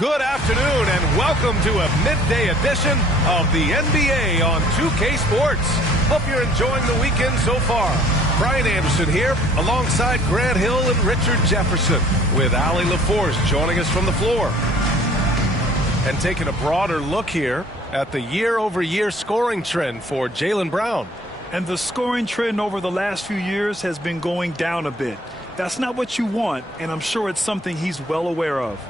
Good afternoon and welcome to a midday edition of the NBA on 2K Sports. Hope you're enjoying the weekend so far. Brian Anderson here alongside Grant Hill and Richard Jefferson with Allie LaForce joining us from the floor. And taking a broader look here at the year-over-year scoring trend for Jaylen Brown. And the scoring trend over the last few years has been going down a bit. That's not what you want, and I'm sure it's something he's well aware of.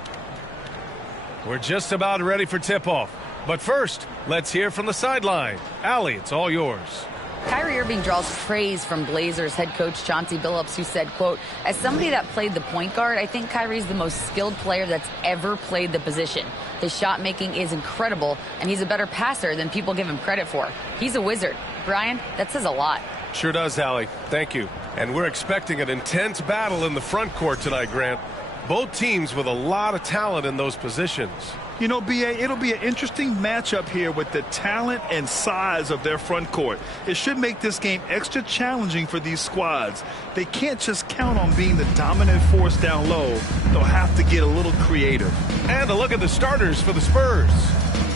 We're just about ready for tip-off. But first, let's hear from the sideline. Allie, it's all yours. Kyrie Irving draws praise from Blazers head coach Chauncey Billups, who said, quote, "As somebody that played the point guard, I think Kyrie's the most skilled player that's ever played the position. His shot making is incredible, and he's a better passer than people give him credit for. He's a wizard." Brian, that says a lot. Sure does, Allie. Thank you. And we're expecting an intense battle in the front court tonight, Grant. Both teams with a lot of talent in those positions. You know, B.A., it'll be an interesting matchup here with the talent and size of their front court. It should make this game extra challenging for these squads. They can't just count on being the dominant force down low. They'll have to get a little creative. And a look at the starters for the Spurs.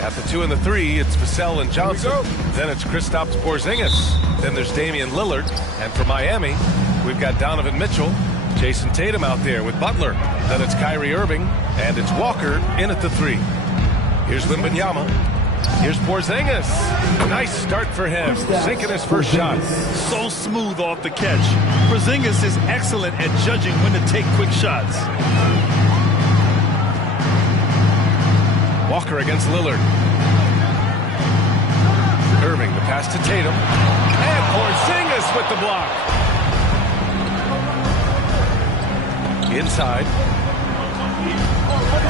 At the 2 and the 3, it's Vassell and Johnson. Then it's Kristaps Porzingis. Then there's Damian Lillard. And for Miami, we've got Donovan Mitchell, Jason Tatum out there with Butler. Then it's Kyrie Irving, and it's Walker in at the 3. Here's Wembanyama. Here's Porzingis. Nice start for him, sinking his first shot. So smooth off the catch. Porzingis is excellent at judging when to take quick shots. Walker against Lillard. Irving, the pass to Tatum. And Porzingis with the block. Inside.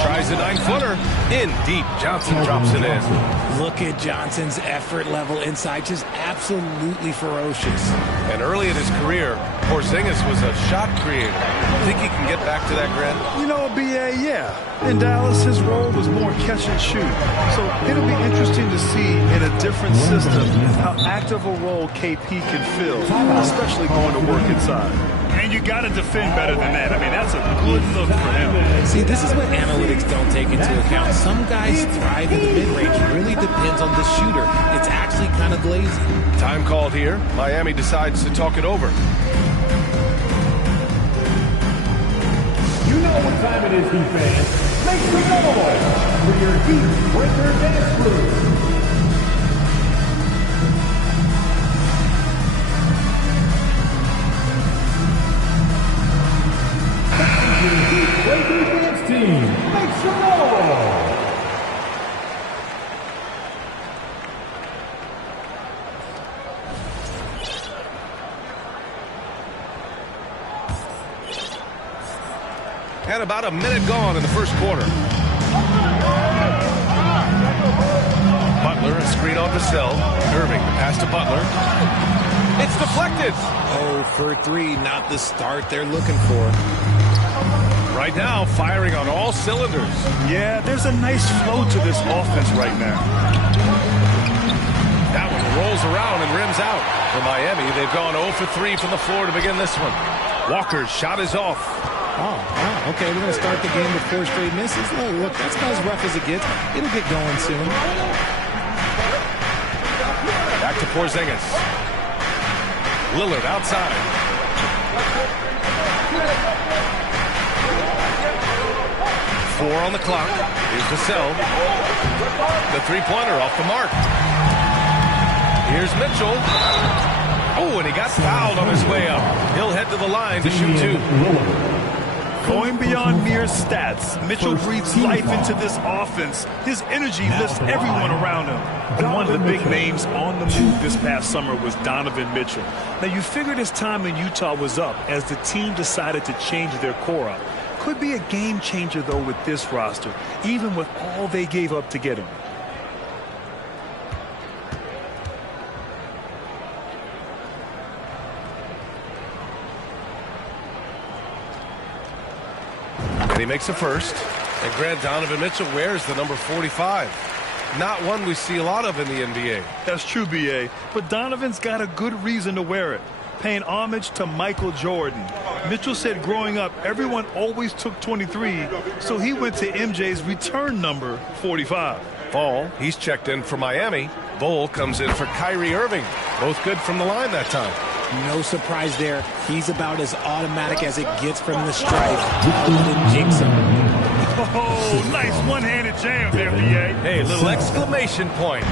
Tries a 9-footer. In deep. Johnson drops it in. Look at Johnson's effort level inside. Just absolutely ferocious. And early in his career, Porzingis was a shot creator. Think he can get back to that, Grant? You know, B.A., yeah. In Dallas, his role was more catch and shoot. So it'll be interesting to see in a different system how active a role KP can fill, especially going to work inside. And you got to defend better than that. I mean, that's a good look for him. See, this is what analytics don't take into account. Some guys thrive in the mid-range. It really depends on the shooter. It's actually kind of lazy. Time called here. Miami decides to talk it over. You know what time it is, Heat fans. Make some noise for your Heat Winter Dance Crew. Heat Winter Dance Team. Make some noise. And about a minute gone in the first quarter. Butler, a screen on Vassell. Irving, pass to Butler. It's deflected. 0 for 3, not the start they're looking for. Right now, firing on all cylinders. Yeah, there's a nice flow to this offense right now. That one rolls around and rims out. For Miami, they've gone 0 for 3 from the floor to begin this one. Walker's shot is off. Oh, wow. Okay, we're going to start the game with 4 straight misses. Look, that's not as rough as it gets. It'll get going soon. Back to Porzingis. Lillard outside. Four on the clock. Here's Vassell. The three-pointer off the mark. Here's Mitchell. Oh, and he got fouled on his way up. He'll head to the line to shoot 2. Going beyond mere stats, Mitchell breathes life into this offense. His energy lifts everyone around him. And one of the big names on the move this past summer was Donovan Mitchell. Now, you figured his time in Utah was up as the team decided to change their core up. Could be a game changer, though, with this roster, even with all they gave up to get him. And he makes a first. And Grant, Donovan Mitchell wears the number 45. Not one we see a lot of in the NBA. That's true, B.A., but Donovan's got a good reason to wear it. paying homage to Michael Jordan. Mitchell said growing up, everyone always took 23, so he went to MJ's return number 45. Fall, he's checked in for Miami. Bull comes in for Kyrie Irving. Both good from the line that time. No surprise there. He's about as automatic as it gets from the stripe. I wouldn't jinx him. Oh, nice one-handed jam there, B.A. Hey, little exclamation point.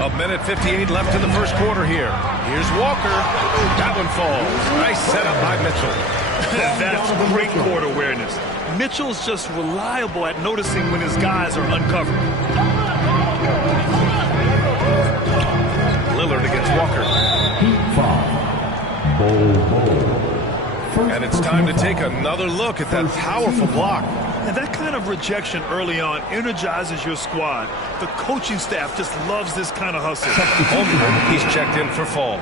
A minute 58 left in the first quarter here. Here's Walker. That one falls. Nice setup by Mitchell. That's great court awareness. Mitchell's just reliable at noticing when his guys are uncovered. Lillard against Walker. And it's time to take another look at that powerful block. And that kind of rejection early on energizes your squad. The coaching staff just loves this kind of hustle. Holmgren, he's checked in for Fall.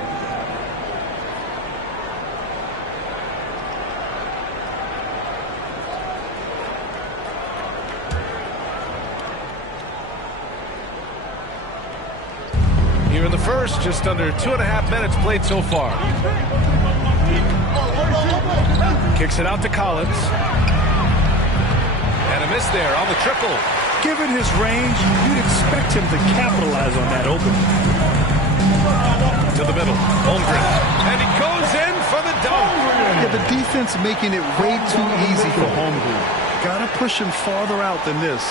Here in the first, just under 2.5 minutes played so far. Kicks it out to Collins. And a miss there on the triple. Given his range, you'd expect him to capitalize on that opening. To the middle, Holmgren. And he goes in for the dunk. Yeah, the defense making it way too easy for Holmgren. Gotta push him farther out than this.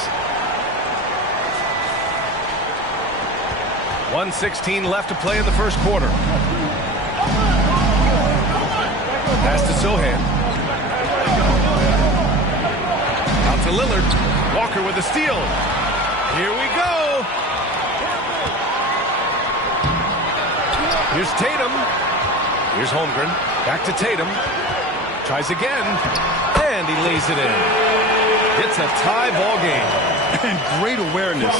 1:16 left to play in the first quarter. Pass to Sohan. Out to Lillard. Walker with a steal. Here we go. Here's Tatum. Here's Holmgren. Back to Tatum. Tries again. And he lays it in. It's a tie ball game. And great awareness.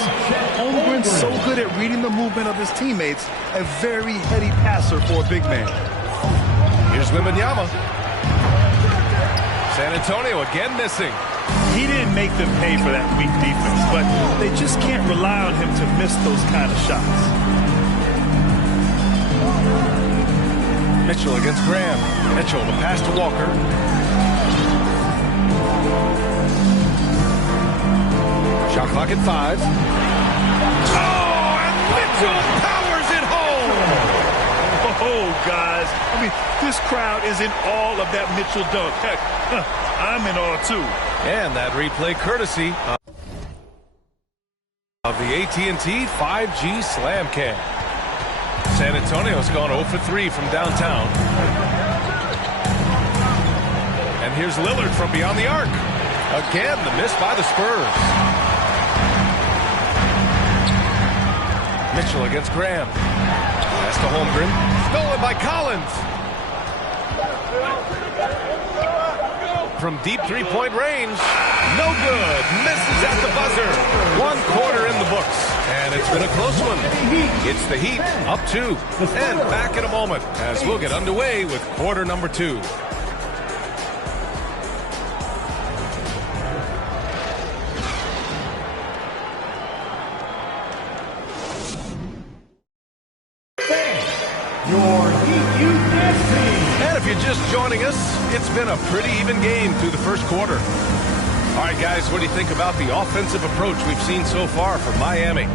Holmgren's so good at reading the movement of his teammates. A very heady passer for a big man. Here's Wembanyama. San Antonio again missing. He didn't make them pay for that weak defense, but they just can't rely on him to miss those kind of shots. Mitchell against Graham. Mitchell, the pass to Walker. Shot clock at 5. Oh, and Mitchell powers it home! Oh, guys. I mean, this crowd is in awe of that Mitchell dunk. Heck, I'm in awe, too. And that replay courtesy of the AT&T 5G Slam Cam. San Antonio's gone 0 for 3 from downtown. And here's Lillard from beyond the arc. Again, the miss by the Spurs. Mitchell against Graham. Pass to Holmgren. Stolen by Collins. From deep three-point range. No good. Misses at the buzzer. 1 quarter in the books. And it's been a close one. It's the Heat up 2. And back in a moment as we'll get underway with quarter number 2. And if you're just joining us, it's been a pretty even game through the first quarter. All right, guys, what do you think about the offensive approach we've seen so far from Miami?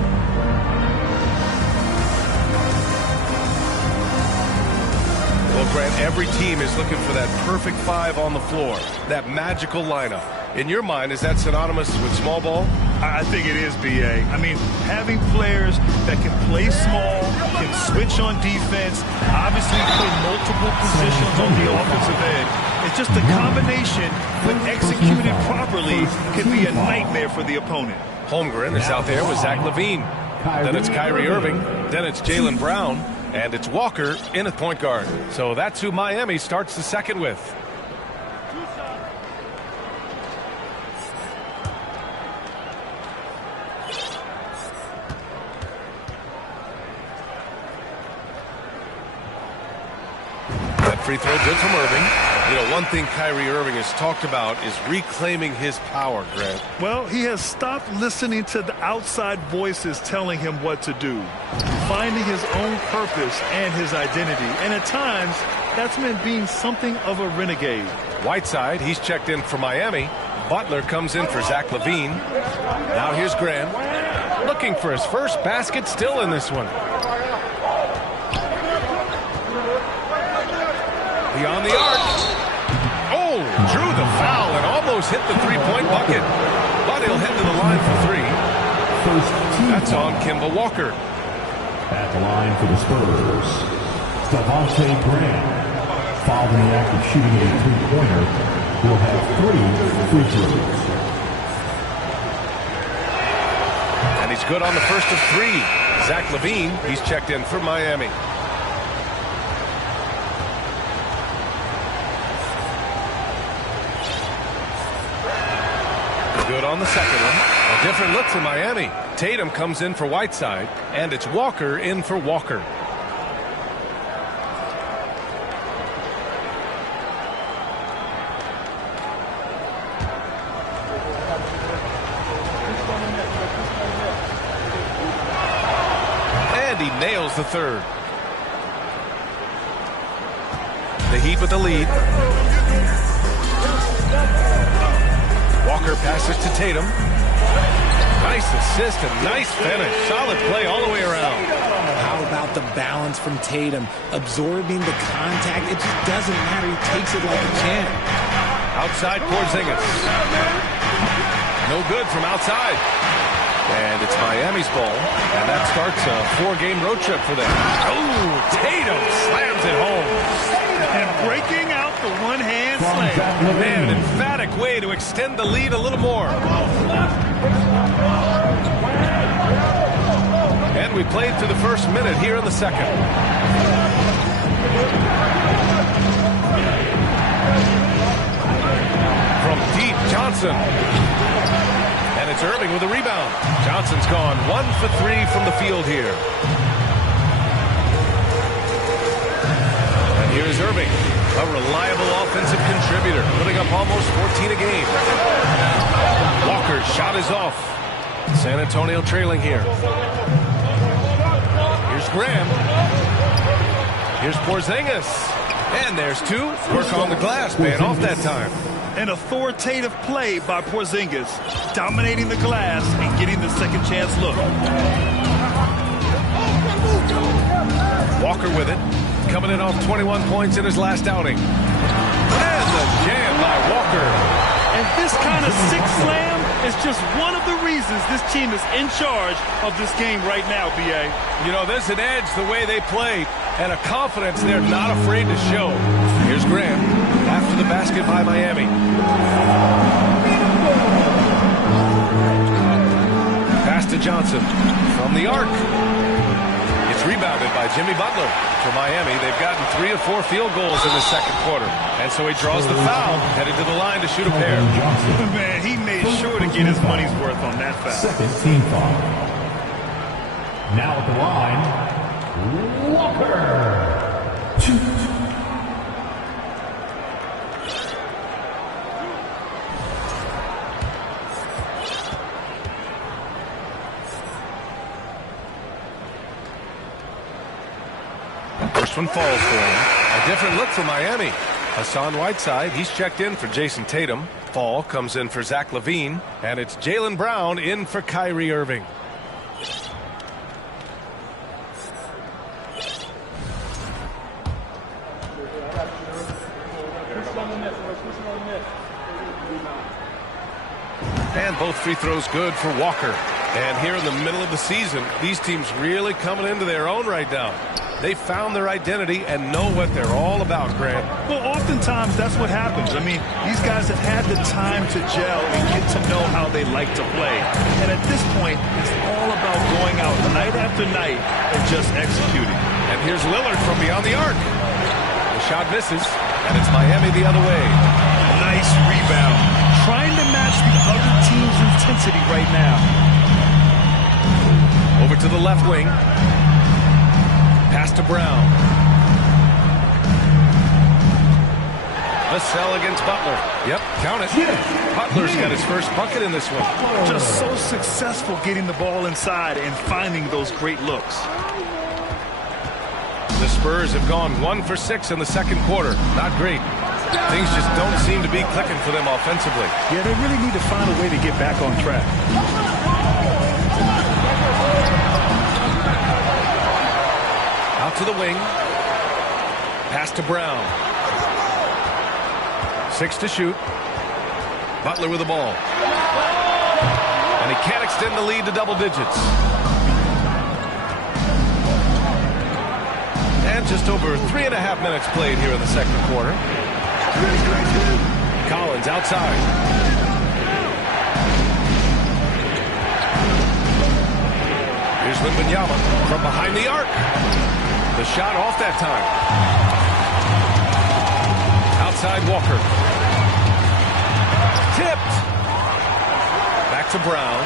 Well, Grant, every team is looking for that perfect 5 on the floor, that magical lineup. In your mind, is that synonymous with small ball? I think it is, B.A. I mean, having players that can play small, can switch on defense, obviously play multiple positions on the offensive end. It's just a combination, when executed properly, can be a nightmare for the opponent. Holmgren is out there with Zach LaVine. Then it's Kyrie Irving. Then it's Jaylen Brown. And it's Walker in at point guard. So that's who Miami starts the second with. That free throw good from Irving. You know, one thing Kyrie Irving has talked about is reclaiming his power, Grant. Well, he has stopped listening to the outside voices telling him what to do, finding his own purpose and his identity. And at times, that's meant being something of a renegade. Whiteside, he's checked in for Miami. Butler comes in for Zach LaVine. Now here's Graham, looking for his first basket, still in this one. Beyond the arc. Oh, drew the foul and almost hit the three-point bucket. But he'll head to the line for three. That's on Kemba Walker. At the line for the Spurs, Devontae Graham, fouled in the act of shooting a three-pointer, will have 3 free throws. And he's good on the first of 3. Zach LaVine, he's checked in for Miami. Good on the second one. A different look for Miami. Tatum comes in for Whiteside, and it's Walker in for Walker. And he nails the third. The Heat with the lead. Walker passes to Tatum. Nice assist and nice finish. Solid play all the way around. How about the balance from Tatum? Absorbing the contact. It just doesn't matter. He takes it like a champ. Outside Porzingis. No good from outside. And it's Miami's ball. And that starts a 4-game road trip for them. Oh, Tatum slams it home. And breaking out the one-hand slam. Man, an emphatic way to extend the lead a little more. And we played through the first minute here in the second. From deep, Johnson. And it's Irving with a rebound. Johnson's gone 1 for 3 from the field here. Here's Irving, a reliable offensive contributor, putting up almost 14 a game. Walker's shot is off. San Antonio trailing here. Here's Graham. Here's Porzingis. And there's 2. Work on the glass, paying off that time. An authoritative play by Porzingis, dominating the glass and getting the second chance look. Walker with it. Coming in off 21 points in his last outing. And the jam by Walker. And this kind of sick slam is just one of the reasons this team is in charge of this game right now, B.A. You know, there's an edge the way they play and a confidence they're not afraid to show. Here's Graham after the basket by Miami. Pass to Johnson from the arc. It's rebounded by Jimmy Butler. For Miami, they've gotten 3 of 4 field goals in the second quarter. And so he draws the foul, headed to the line to shoot a pair. Man, he made sure to get his money's worth on that foul. Second team foul. Now at the line, Walker. 2. First one falls for him. A different look for Miami. Hassan Whiteside, he's checked in for Jason Tatum. Fall comes in for Zach LaVine. And it's Jaylen Brown in for Kyrie Irving. And both free throws good for Walker. And here in the middle of the season, these teams really coming into their own right now. They found their identity and know what they're all about, Grant. Well, oftentimes that's what happens. I mean, these guys have had the time to gel and get to know how they like to play. And at this point, it's all about going out night after night and just executing. And here's Lillard from beyond the arc. The shot misses, and it's Miami the other way. Nice rebound. Trying to match the other team's intensity right now. Over to the left wing. Pass to Brown. Vassell against Butler. Yep, count it. Butler's got his first bucket in this one. Just so successful getting the ball inside and finding those great looks. The Spurs have gone 1 for 6 in the second quarter. Not great. Things just don't seem to be clicking for them offensively. Yeah, they really need to find a way to get back on track. Out to the wing. Pass to Brown. 6 to shoot. Butler with the ball. And he can't extend the lead to double digits. And just over 3.5 minutes played here in the second quarter. Collins outside. Here's Wembanyama from behind the arc. The shot off that time. Outside Walker. Tipped. Back to Brown.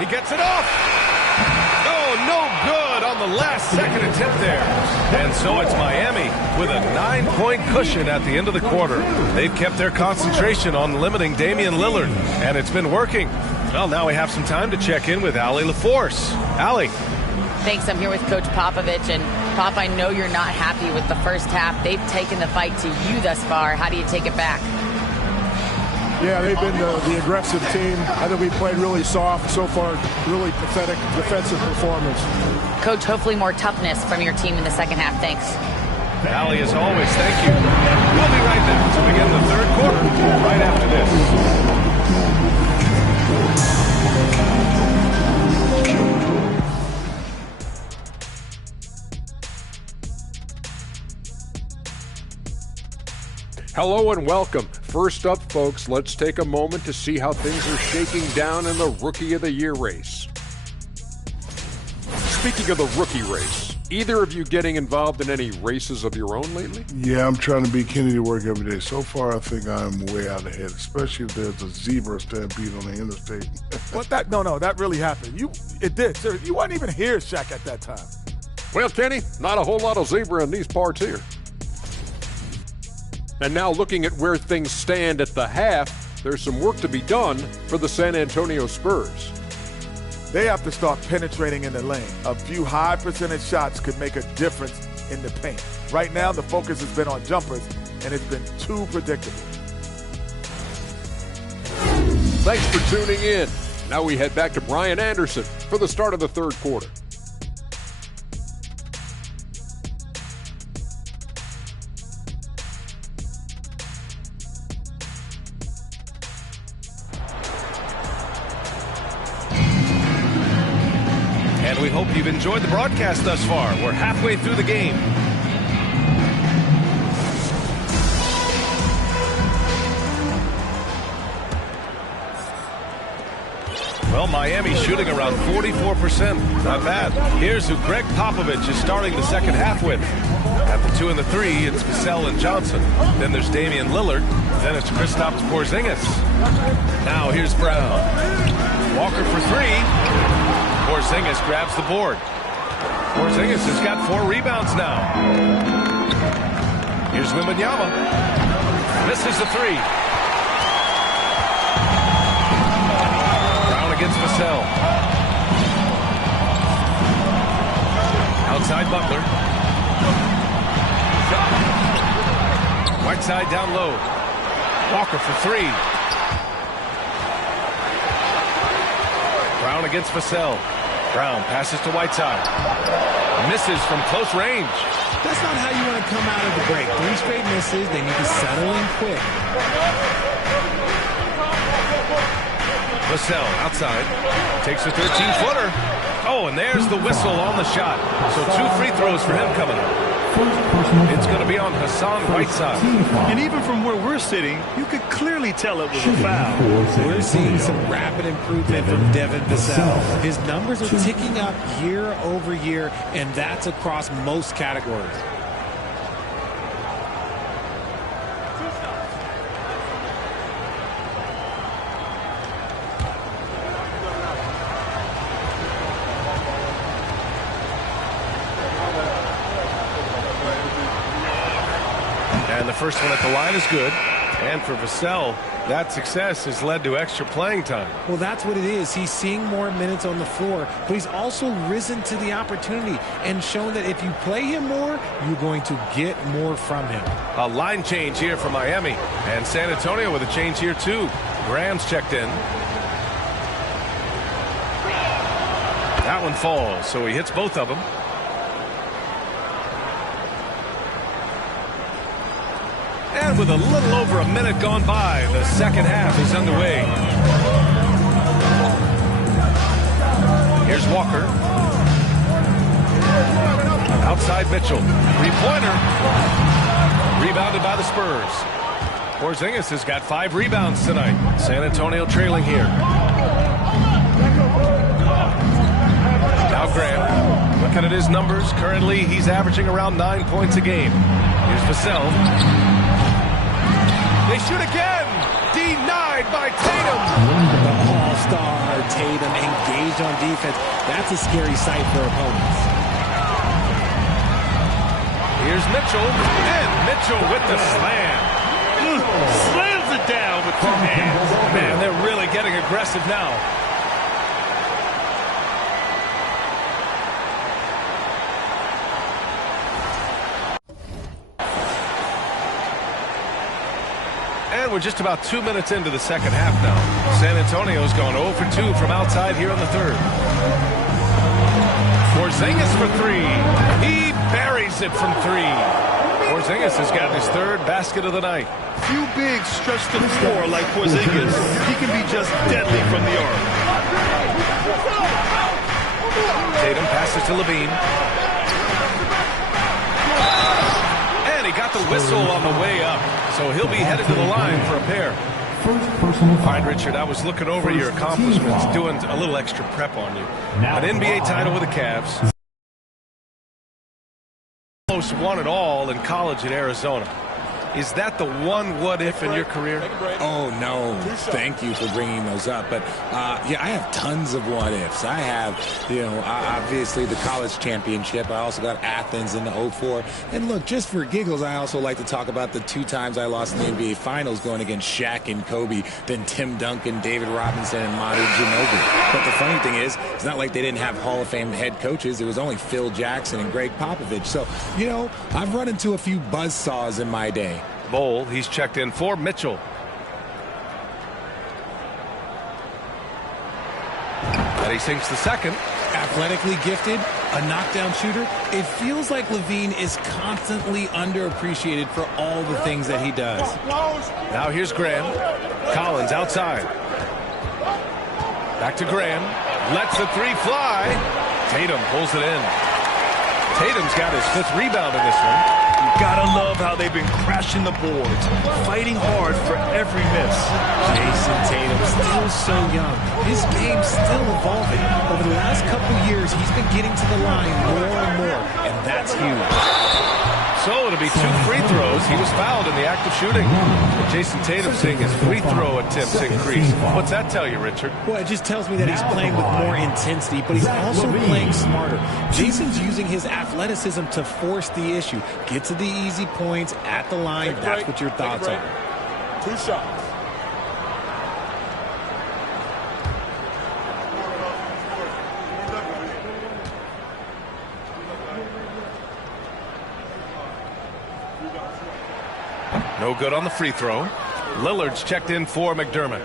He gets it off. Oh, no good on the last second attempt there. And so it's Miami with a 9-point cushion at the end of the quarter. They've kept their concentration on limiting Damian Lillard, and it's been working. Well, now we have some time to check in with Allie LaForce. Allie. Thanks. I'm here with Coach Popovich. And, Pop, I know you're not happy with the first half. They've taken the fight to you thus far. How do you take it back? Yeah, they've been the aggressive team. I think we played really soft so far. Really pathetic defensive performance. Coach, hopefully more toughness from your team in the second half. Thanks. Allie, as always, thank you. We'll be right back to begin the third quarter right after this. Hello and welcome. First up, folks, let's take a moment to see how things are shaking down in the Rookie of the Year race. Speaking of the rookie race, either of you getting involved in any races of your own lately? Yeah, I'm trying to beat Kenny to work every day. So far, I think I'm way out ahead, especially if there's a zebra stampede on the interstate. What that? No, that really happened. It did. Seriously, you weren't even here, Shaq, at that time. Well, Kenny, not a whole lot of zebra in these parts here. And now looking at where things stand at the half, there's some work to be done for the San Antonio Spurs. They have to start penetrating in the lane. A few high percentage shots could make a difference in the paint. Right now, the focus has been on jumpers, and it's been too predictable. Thanks for tuning in. Now we head back to Brian Anderson for the start of the third quarter. And we hope you've enjoyed the broadcast thus far. We're halfway through the game. Well, Miami shooting around 44%. Not bad. Here's who Greg Popovich is starting the second half with. At the 2 and the 3, it's Vassell and Johnson. Then there's Damian Lillard. Then it's Kristaps Porzingis. Now here's Brown. Walker for 3. Porzingis grabs the board. Porzingis has got 4 rebounds now. Here's Wembanyama. Misses the 3. Brown against Vassell. Outside Butler. Whiteside down low. Walker for 3. Brown against Vassell. Brown passes to Whiteside. Misses from close range. That's not how you want to come out of the break. 3 straight misses. They need to settle in quick. Vassell outside. Takes a 13-footer. Oh, and there's the whistle on the shot. So 2 free throws for him coming up. It's going to be on Hassan Whiteside. And even from where we're sitting, you could clearly tell it was a foul. We're seeing some rapid improvement from Devin Vassell. His numbers are ticking up year over year, and that's across most categories. And the first one at the line is good. And for Vassell, that success has led to extra playing time. Well, that's what it is. He's seeing more minutes on the floor, but he's also risen to the opportunity and shown that if you play him more, you're going to get more from him. A line change here for Miami. And San Antonio with a change here, too. Graham's checked in. That one falls, so he hits both of them. And with a little over a minute gone by, the second half is underway. Here's Walker. Outside Mitchell. Three-pointer. Rebounded by the Spurs. Porzingis has got 5 rebounds tonight. San Antonio trailing here. Now Graham. Looking at his numbers, currently he's averaging around 9 points a game. Here's Vassell. They shoot again. Denied by Tatum. The all-star Tatum engaged on defense. That's a scary sight for opponents. Here's Mitchell. And Mitchell with the slam. Slams it down with 2 hands. Man, they're really getting aggressive now. And we're just about 2 minutes into the second half now. San Antonio's gone 0 for 2 from outside here in the third. Porzingis for 3. He buries it from 3. Porzingis has gotten his 3rd basket of the night. Few bigs stretch the floor like Porzingis. He can be just deadly from the arc. Tatum passes to Levine. And he got the whistle on the way up. So he'll be headed to the line for a pair. All right, Richard, I was looking over your accomplishments, doing a little extra prep on you. An NBA title with the Cavs. Almost won it all in college at Arizona. Is that the one what-if in your career? Oh, no. Thank you for bringing those up. But, yeah, I have tons of what-ifs. I have, obviously the college championship. I also got Athens in the 04. And, look, just for giggles, I also like to talk about the 2 times I lost in the NBA Finals going against Shaq and Kobe, then Tim Duncan, David Robinson, and Manu Ginobili. But the funny thing is, it's not like they didn't have Hall of Fame head coaches. It was only Phil Jackson and Greg Popovich. So, I've run into a few buzzsaws in my day. Bowl, he's checked in for Mitchell. And he sinks the second. Athletically gifted, a knockdown shooter. It feels like Levine is constantly underappreciated for all the things that he does. Now here's Graham. Collins outside. Back to Graham. Lets the 3 fly. Tatum pulls it in. Tatum's got his 5th rebound in this one. Gotta love how they've been crashing the boards, fighting hard for every miss. Jason Tatum, still so young. His game's still evolving. Over the last couple years, he's been getting to the line more and more, and that's huge. So it'll be 2 free throws. He was fouled in the act of shooting. And Jason Tatum seeing his free throw attempts increase. What's that tell you, Richard? Well, it just tells me that he's playing with more intensity, but he's also playing smarter. Jason's using his athleticism to force the issue. Get to the easy points at the line. That's what your thoughts are. 2 shots. No good on the free throw. Lillard's checked in for McDermott.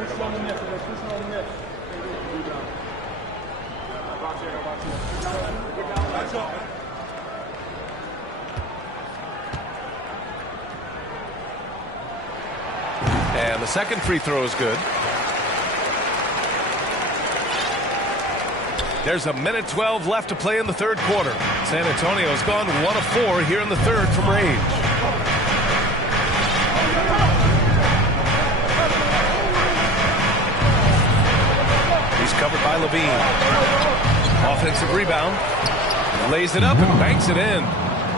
And the second free throw is good. There's a minute 12 left to play in the third quarter. San Antonio's gone 1 of 4 here in the third from range. Covered by Levine. Offensive rebound. Lays it up and banks it in.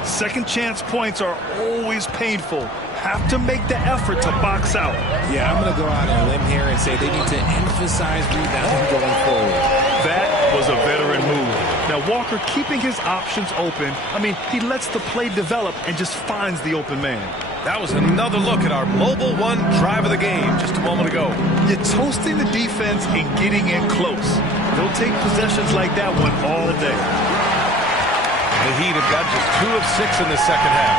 Second chance points are always painful. Have to make the effort to box out. Yeah, I'm going to go out on a limb here and say they need to emphasize rebounding going forward. That was a veteran move. Now, Walker keeping his options open. I mean, he lets the play develop and just finds the open man. That was another look at our Mobile One drive of the game just a moment ago. You're toasting the defense and getting in close. They'll take possessions like that one all day. The Heat have got just 2 of 6 in the second half.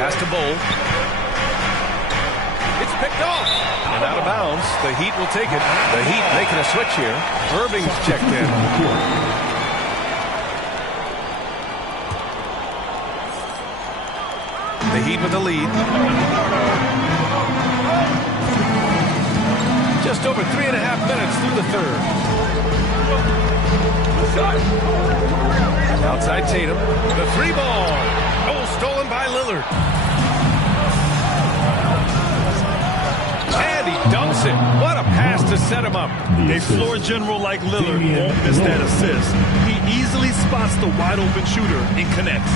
Pass to Bull. It's picked off. And out of bounds. The Heat will take it. The Heat making a switch here. Irving's checked in. The Heat with the lead. Just over 3.5 minutes through the third. Outside Tatum. The 3-ball. Oh, stolen by Lillard. And he dunks it. What a pass to set him up. A floor general like Lillard won't miss that assist. He easily spots the wide open shooter and connects.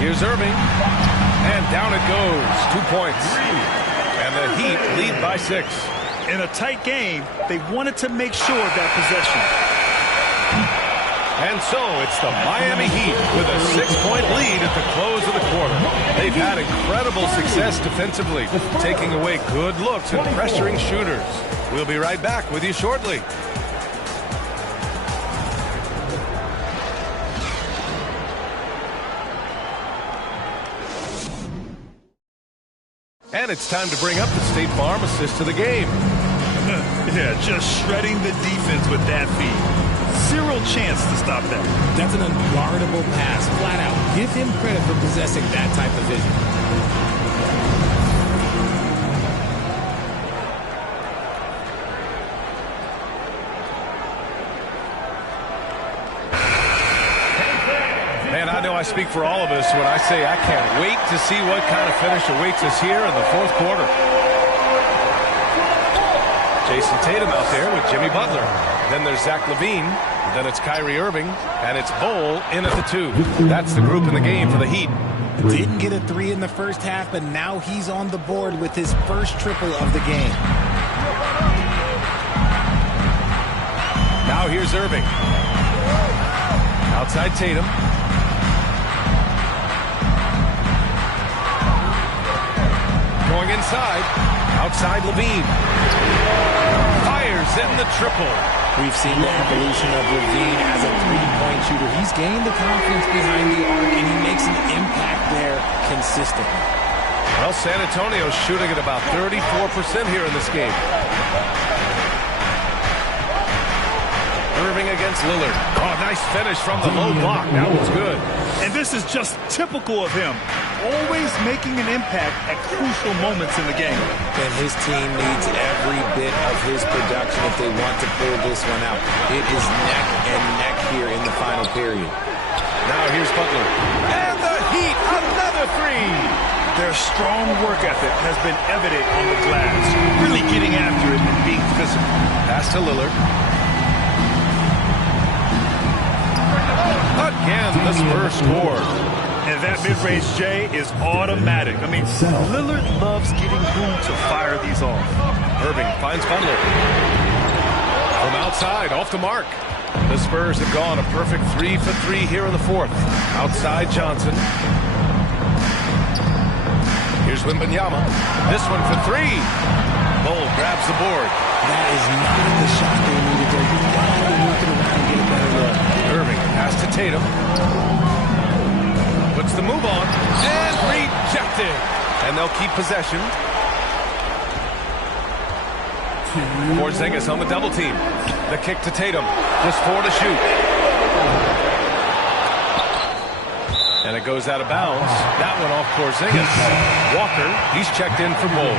Here's Irving, and down it goes. 2 points. And the Heat lead by 6. In a tight game, they wanted to make sure of that possession. And so it's the Miami Heat with a 6-point lead at the close of the quarter. They've had incredible success defensively, taking away good looks and pressuring shooters. We'll be right back with you shortly. And it's time to bring up the State Farm assist to the game. Yeah, just shredding the defense with that feed. Zero chance to stop that. That's an unguardable pass, flat out. Give him credit for possessing that type of vision. Man, I know I speak for all of us when I say I can't wait to see what kind of finish awaits us here in the fourth quarter. Jason Tatum out there with Jimmy Butler. Then there's Zach LaVine. Then it's Kyrie Irving. And it's Bull in at the 2. That's the group in the game for the Heat. Didn't get a 3 in the first half, but now he's on the board with his first triple of the game. Now here's Irving. Outside Tatum. Going inside. Outside LaVine. Fires in the triple. We've seen the evolution of LaVine as a three-point shooter. He's gained the confidence behind the arc, and he makes an impact there consistently. Well, San Antonio's shooting at about 34% here in this game. Irving against Lillard. Oh, nice finish from the low block. That was good. And this is just typical of him. Always making an impact at crucial moments in the game. And his team needs every bit of his production if they want to pull this one out. It is neck and neck here in the final period. Now here's Butler. And the Heat, another 3. Their strong work ethic has been evident on the glass. Really getting after it and being physical. Pass to Lillard. Again, the Spurs score. And that mid-range, Jay, is automatic. I mean, Lillard loves getting room to fire these off. Irving finds Butler. From outside, off the mark. The Spurs have gone a perfect 3 for 3 here in the fourth. Outside Johnson. Here's Wembanyama. This one for 3. Bull grabs the board. That is not the shot they needed there. You gotta work it around and get a better look. Irving pass to Tatum. Puts the move on and rejected. And they'll keep possession. Porzingis on the double team. The kick to Tatum. Just 4 to shoot. And it goes out of bounds. That one off Porzingis. Walker, he's checked in for Bull.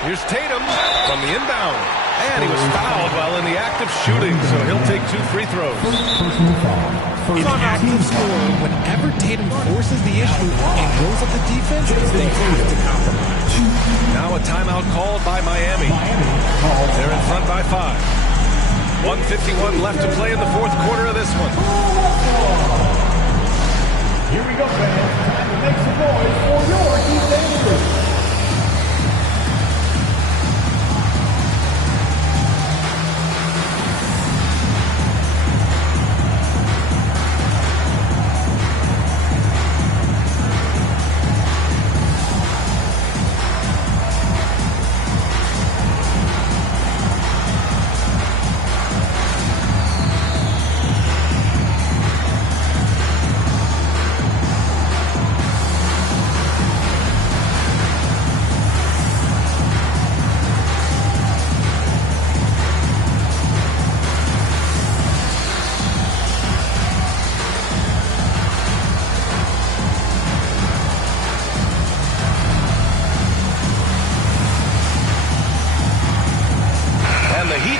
Here's Tatum from the inbound. And he was fouled while in the act of shooting, so he'll take 2 free throws. In active score, whenever Tatum forces the issue and goes up the defense, they have to compromise. Now a timeout called by Miami. They're in front by 5. 1:51 left to play in the fourth quarter of this one. Here we go, fans. Time to make some noise for your defense.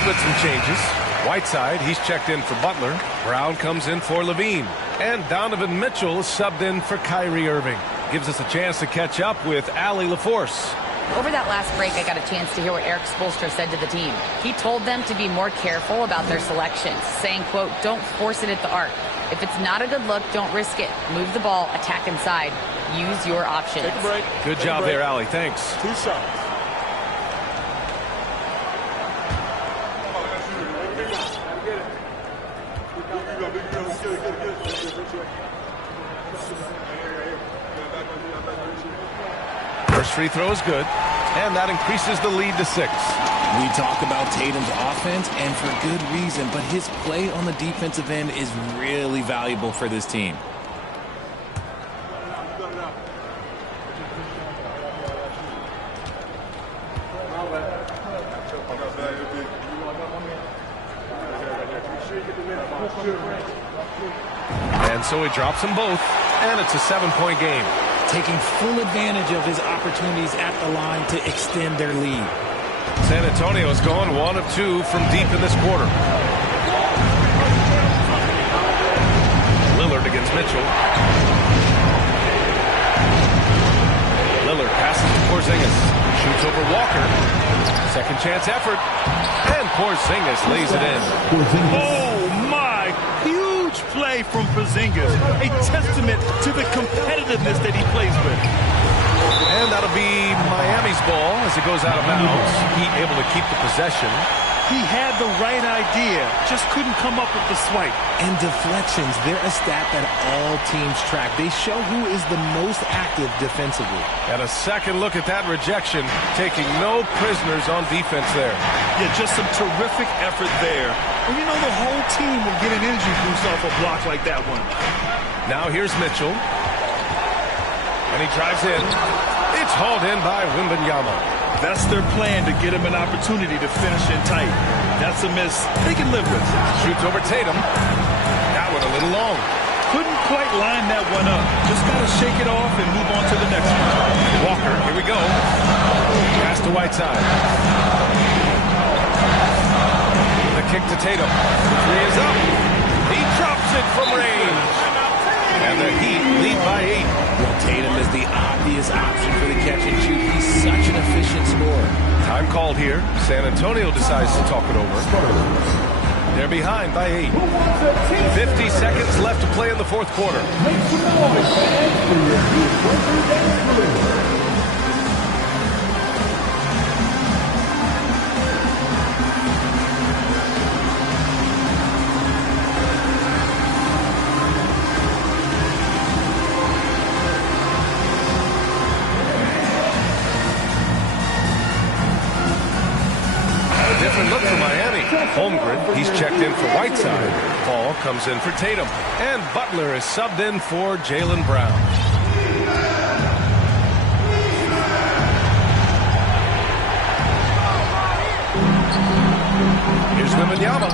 With some changes. Whiteside, he's checked in for Butler. Brown comes in for Levine. And Donovan Mitchell is subbed in for Kyrie Irving. Gives us a chance to catch up with Allie LaForce. Over that last break, I got a chance to hear what Eric Spoelstra said to the team. He told them to be more careful about their selections, saying, quote, don't force it at the arc. If it's not a good look, don't risk it. Move the ball, attack inside. Use your options. Take a break. Good job there, Allie. Thanks. 2 shots. First free throw is good, and that increases the lead to 6. We talk about Tatum's offense, and for good reason, but his play on the defensive end is really valuable for this team. And so he drops them both, and it's a 7-point game. Taking full advantage of his opportunities at the line to extend their lead. San Antonio is going 1 of 2 from deep in this quarter. Lillard against Mitchell. Lillard passes to Porzingis. Shoots over Walker. Second chance effort. And Porzingis lays it in. Oh, my. Huge play from Porzingis. A testament to the competitiveness that he plays with. And that'll be Miami's ball as it goes out of bounds. Heat able to keep the possession. He had the right idea, just couldn't come up with the swipe. And deflections, they're a stat that all teams track. They show who is the most active defensively. And a second look at that rejection, taking no prisoners on defense there. Yeah, just some terrific effort there. And you know the whole team will get an energy boost off a block like that one. Now here's Mitchell. And he drives in. It's hauled in by Wembanyama. That's their plan, to get him an opportunity to finish in tight. That's a miss they can live with. Shoots over Tatum. That one a little long. Couldn't quite line that one up. Just got to shake it off and move on to the next one. Walker, here we go. Pass to Whiteside. The kick to Tatum. The three is up. He drops it from range. And the Heat lead by 8. Well, Tatum is the obvious option for the catch and shoot. He's such an efficient scorer. Time called here. San Antonio decides to talk it over. They're behind by 8. 50 seconds left to play in the fourth quarter. Make some noise, fans, for your Heat Winter Dance Crew. Different look for Miami. Holmgren, he's checked in for Whiteside. Paul comes in for Tatum. And Butler is subbed in for Jaylen Brown. Here's Wembanyama.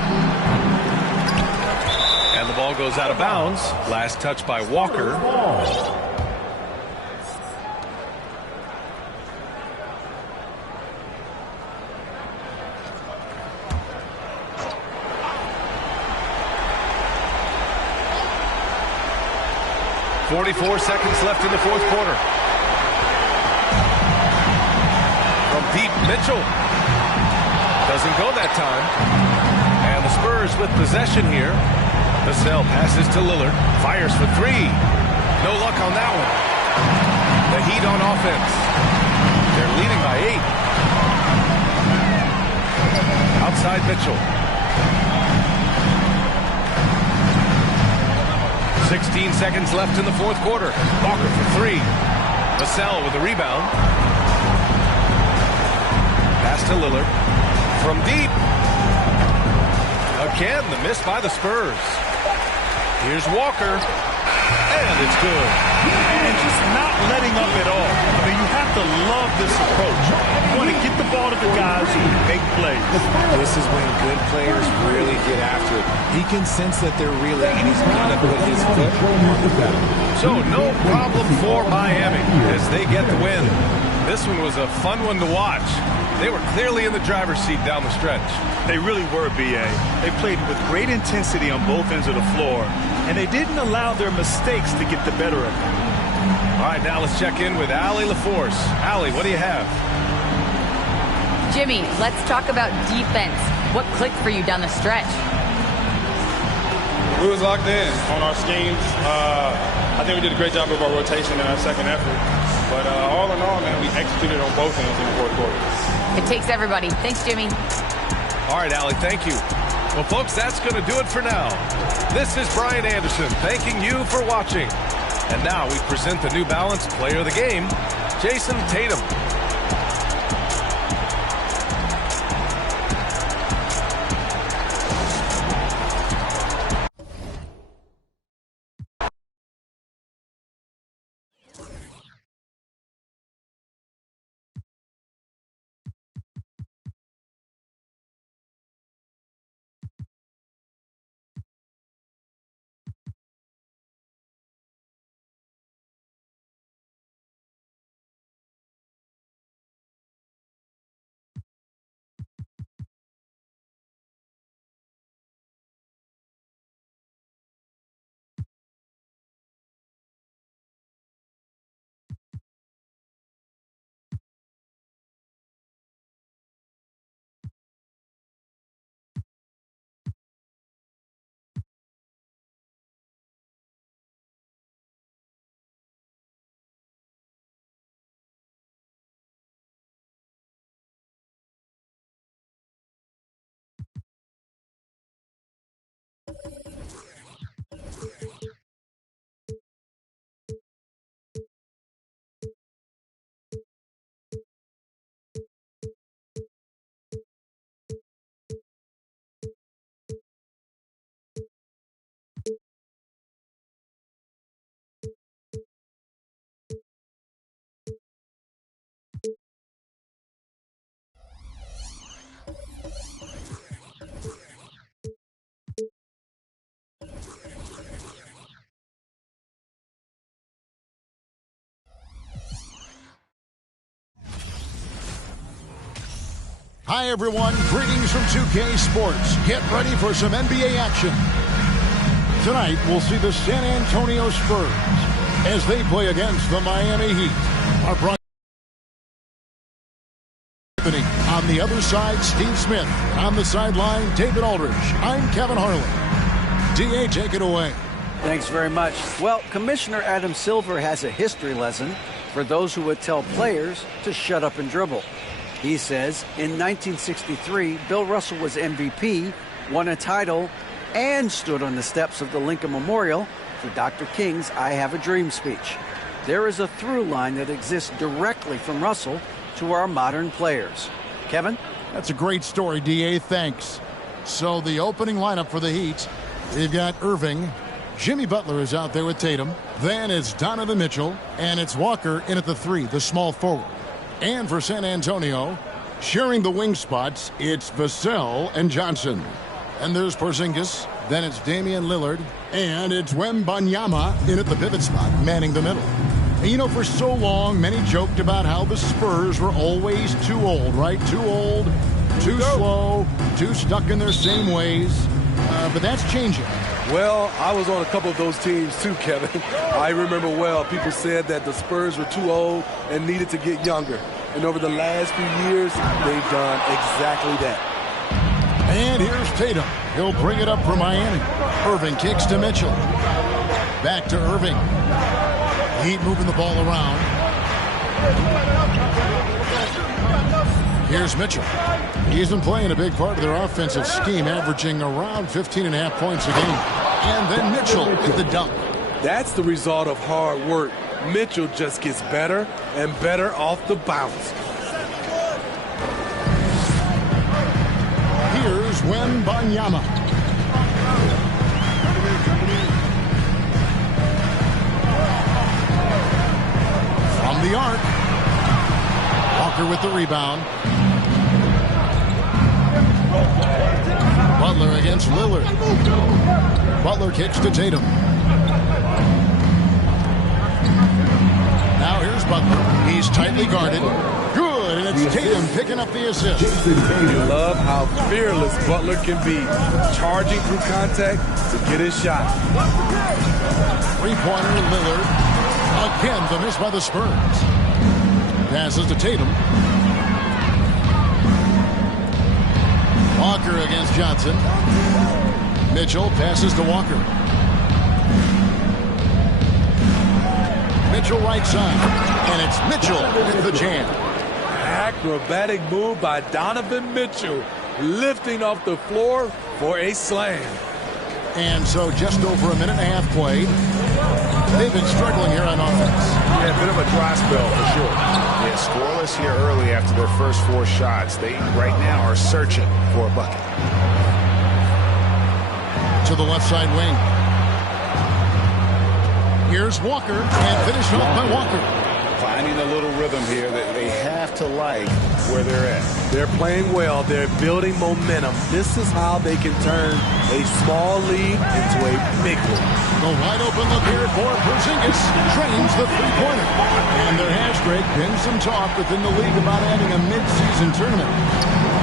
And the ball goes out of bounds. Last touch by Walker. .44 seconds left in the fourth quarter. From deep, Mitchell. Doesn't go that time. And the Spurs with possession here. Vassell passes to Lillard. Fires for 3. No luck on that one. The Heat on offense. They're leading by 8. Outside Mitchell. 16 seconds left in the fourth quarter. Walker for 3. Vassell with the rebound. Pass to Lillard. From deep. Again, the miss by the Spurs. Here's Walker. And it's good. And just not letting up at all. I mean, you have to love this approach. You want to get the ball to the guys who make plays. This is when good players really get after it. He can sense that they're reeling, and he's going to put his foot on the pedal. So no problem for Miami as they get the win. This one was a fun one to watch. They were clearly in the driver's seat down the stretch. They really were, B.A. They played with great intensity on both ends of the floor, and they didn't allow their mistakes to get the better of them. All right, now let's check in with Allie LaForce. Allie, what do you have? Jimmy, let's talk about defense. What clicked for you down the stretch? We was locked in on our schemes. I think we did a great job of our rotation in our second effort. But all in all, man, we executed on both ends in the fourth quarter. It takes everybody. Thanks, Jimmy. All right, Allie, thank you. Well, folks, that's going to do it for now. This is Brian Anderson thanking you for watching. And now we present the New Balance Player of the Game, Jason Tatum. Hi, everyone. Greetings from 2K Sports. Get ready for some NBA action. Tonight, we'll see the San Antonio Spurs as they play against the Miami Heat. Our broadcast on the other side, Steve Smith. On the sideline, David Aldridge. I'm Kevin Harlan. DA, take it away. Thanks very much. Well, Commissioner Adam Silver has a history lesson for those who would tell players to shut up and dribble. He says in 1963, Bill Russell was MVP, won a title, and stood on the steps of the Lincoln Memorial for Dr. King's I Have a Dream speech. There is a through line that exists directly from Russell to our modern players. Kevin? That's a great story, DA. Thanks. So the opening lineup for the Heat, they've got Irving. Jimmy Butler is out there with Tatum. Then it's Donovan Mitchell, and it's Walker in at the 3, the small forward. And for San Antonio, sharing the wing spots, it's Vassell and Johnson. And there's Porzingis. Then it's Damian Lillard. And it's Wembanyama in at the pivot spot, manning the middle. And you know, for so long, many joked about how the Spurs were always too old, right? Too old, too slow, too stuck in their same ways. But that's changing. Well, I was on a couple of those teams too, Kevin. I remember well, people said that the Spurs were too old and needed to get younger. And over the last few years, they've done exactly that. And here's Tatum. He'll bring it up for Miami. Irving kicks to Mitchell. Back to Irving. Heat moving the ball around. Here's Mitchell. He's been playing a big part of their offensive scheme, averaging around 15.5 points a game. And then Mitchell with the dunk. That's the result of hard work. Mitchell just gets better and better off the bounce. Here's Wembanyama. From the arc. Walker with the rebound. Butler against Lillard. Butler kicks to Tatum. Now here's Butler. He's tightly guarded. Good, and it's Tatum picking up the assist. You love how fearless Butler can be, charging through contact to get his shot. Three-pointer, Lillard. Again, the miss by the Spurs. Passes to Tatum. Walker against Johnson. Mitchell passes to Walker. Mitchell right side. And it's Mitchell with the jam. Acrobatic move by Donovan Mitchell, lifting off the floor for a slam. And so just over a minute and a half played. They've been struggling here on offense. Yeah, a bit of a dry spell for sure. Yeah, scoreless here early after their first 4 shots. They right now are searching for a bucket. To the left side wing. Here's Walker, and finished off by Walker. Finding a little rhythm here that they have to like where they're at. They're playing well. They're building momentum. This is how they can turn a small lead into a big one. The wide open look here for Porzingis. Drains the three-pointer. And there has, Greg, been some talk within the league about adding a mid-season tournament.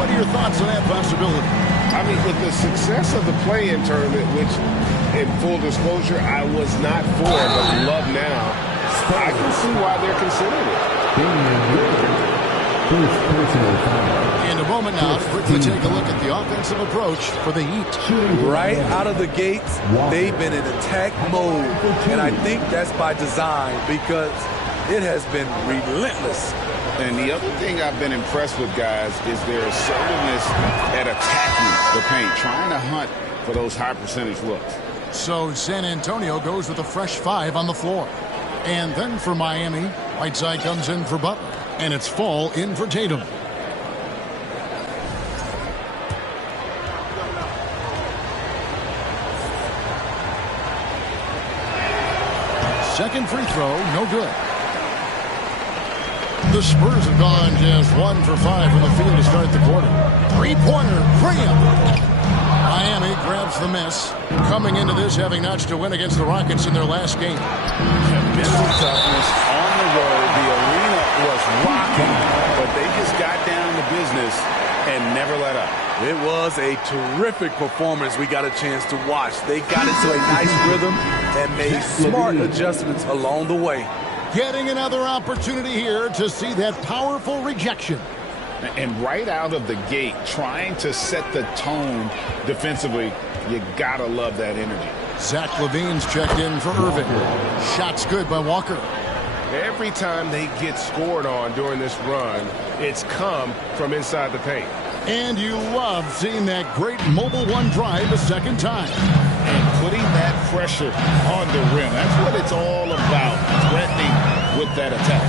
What are your thoughts on that possibility? I mean, with the success of the play-in tournament, which, in full disclosure, I was not for, but love now, I can see why they're considering it. In a moment now, to quickly take a look at the offensive approach for the Heat. Right out of the gates, they've been in attack mode. And I think that's by design because it has been relentless. And the other thing I've been impressed with, guys, is their assertiveness at attacking the paint, trying to hunt for those high percentage looks. So San Antonio goes with a fresh 5 on the floor. And then for Miami, Whiteside comes in for Butler. And it's Fall in for Tatum. Second free throw, no good. The Spurs have gone just 1 for 5 from the field to start the quarter. Three-pointer, Graham. Miami grabs the miss. Coming into this, having notched a win against the Rockets in their last game. Mental toughness on the road. The arena was rocking, but they just got down to business and never let up. It was a terrific performance we got a chance to watch. They got into a nice rhythm and made smart adjustments along the way. Getting another opportunity here to see that powerful rejection. And right out of the gate, trying to set the tone defensively, you gotta love that energy. Zach LaVine's checked in for Irving. Shot's good by Walker. Every time they get scored on during this run, it's come from inside the paint. And you love seeing that great mobile one drive a second time. And putting that pressure on the rim. That's what it's all about, threatening with that attack.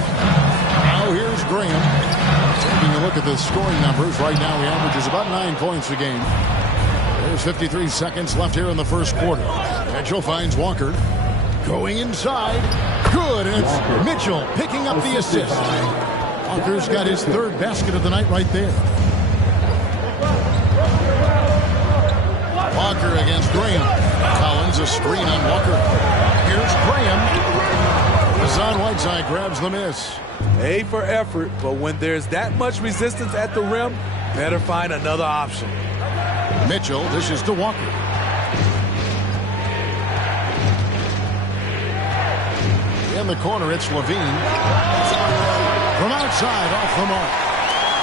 Now here's Graham. Taking a look at the scoring numbers, right now he averages about 9 points a game. There's 53 seconds left here in the first quarter. Mitchell finds Walker. Going inside. Good, and it's Mitchell picking up the assist. Walker's got his 3rd basket of the night right there. Walker against Graham. Collins a screen on Walker. Here's Graham. Hassan Whiteside grabs the miss. A for effort, but when there's that much resistance at the rim, better find another option. Mitchell dishes to Walker. In the corner, it's Levine. From outside, off the mark.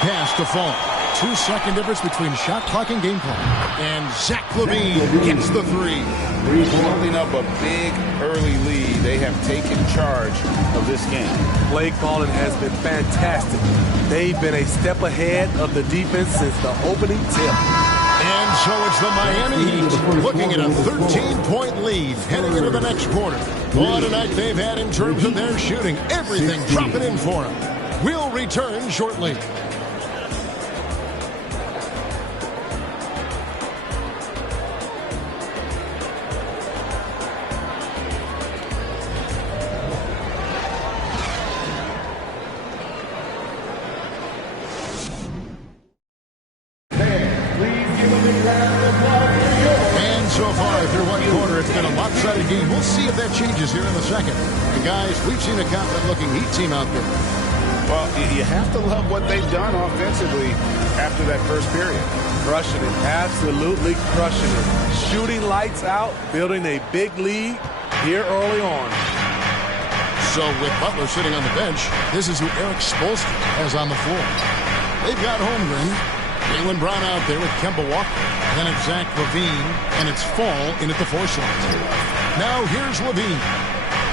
Pass to Fall. 2-second difference between shot clock and game clock. And Zach LaVine gets the three. Building up a big early lead. They have taken charge of this game. Play calling has been fantastic. They've been a step ahead of the defense since the opening tip. And so it's the Miami Heat looking at a 13-point lead heading into the next quarter. What a night they've had in terms of their shooting. Everything dropping in for them. We'll return shortly. Game. We'll see if that changes here in the second. And guys, we've seen a confident-looking Heat team out there. Well, you have to love what they've done offensively after that first period. Crushing it. Absolutely crushing it. Shooting lights out, building a big lead here early on. So with Butler sitting on the bench, this is who Eric Spoelstra has on the floor. They've got Holmgren, Jaylen Brown out there with Kemba Walker. Then it's Zach LaVine, and it's Fall in at the 4 slot. Now here's LaVine.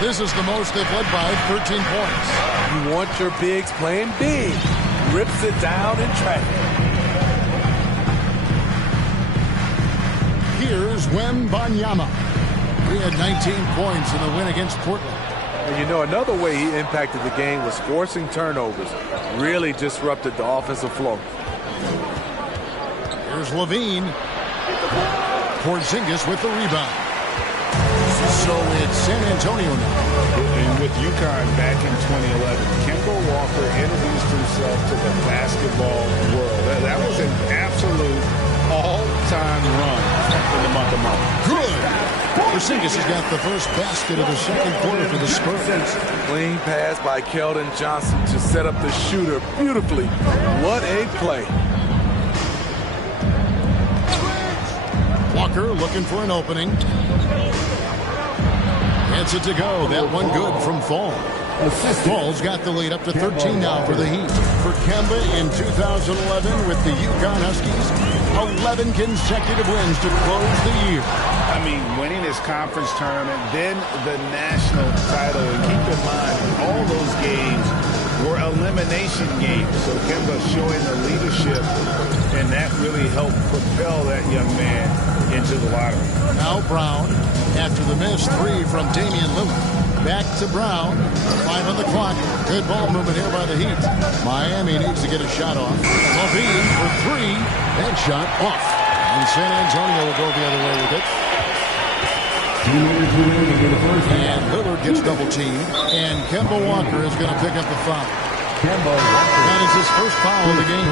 This is the most they've led by 13 points. You want your bigs playing big. Rips it down in traffic. Here's Wembanyama. He had 19 points in the win against Portland. And you know, another way he impacted the game was forcing turnovers. Really disrupted the offensive flow. Here's LaVine. Porzingis with the rebound. So it's San Antonio now. And with UConn back in 2011, Kemba Walker introduced himself to the basketball world. That was an absolute all-time run in the month of March. Good. Porzingis has got the first basket of the second quarter for the Spurs. Clean pass by Keldon Johnson to set up the shooter beautifully. What a play. Walker looking for an opening. Gets it to go. That one good from Fall. Fall's got the lead up to 13 now for the Heat. For Kemba in 2011 with the UConn Huskies, 11 consecutive wins to close the year. I mean, winning his conference tournament, then the national title. And keep in mind, all those games were elimination games. So Kemba showing the leadership, and that really helped propel that young man into the lottery. Now Brown, after the missed three from Damian Lillard. Back to Brown. 5 on the clock. Good ball movement here by the Heat. Miami needs to get a shot off. LaVine for 3. That shot off. And San Antonio will go the other way with it. And Lillard gets double teamed. And Kemba Walker is going to pick up the foul. That is his first foul of the game.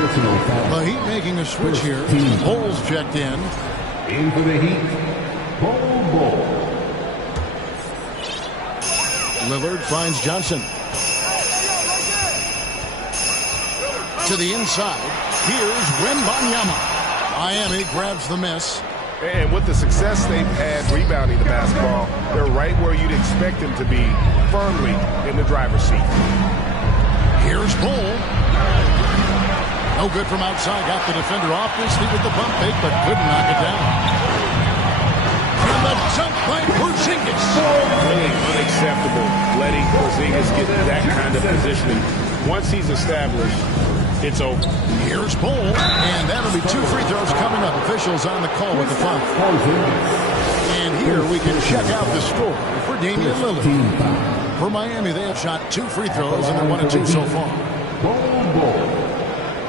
The Heat making a switch here. Bulls checked in. In for the Heat, Bull. Lillard finds Johnson. To the inside. Here's Wembanyama. Miami grabs the miss. And with the success they've had rebounding the basketball, they're right where you'd expect them to be, firmly in the driver's seat. Here's Bull. No good from outside. Got the defender off his feet with the bump fake, but couldn't knock it down. And the jump by Porzingis. Really unacceptable letting Porzingis get that kind of positioning. Once he's established, it's over. Here's Bull, and that'll be 2 free throws coming up. Officials on the call with the foul. And here we can check out the score for Damian Lillard. For Miami, they have shot 2 free throws, and they're 1 of 2 so far. Bull.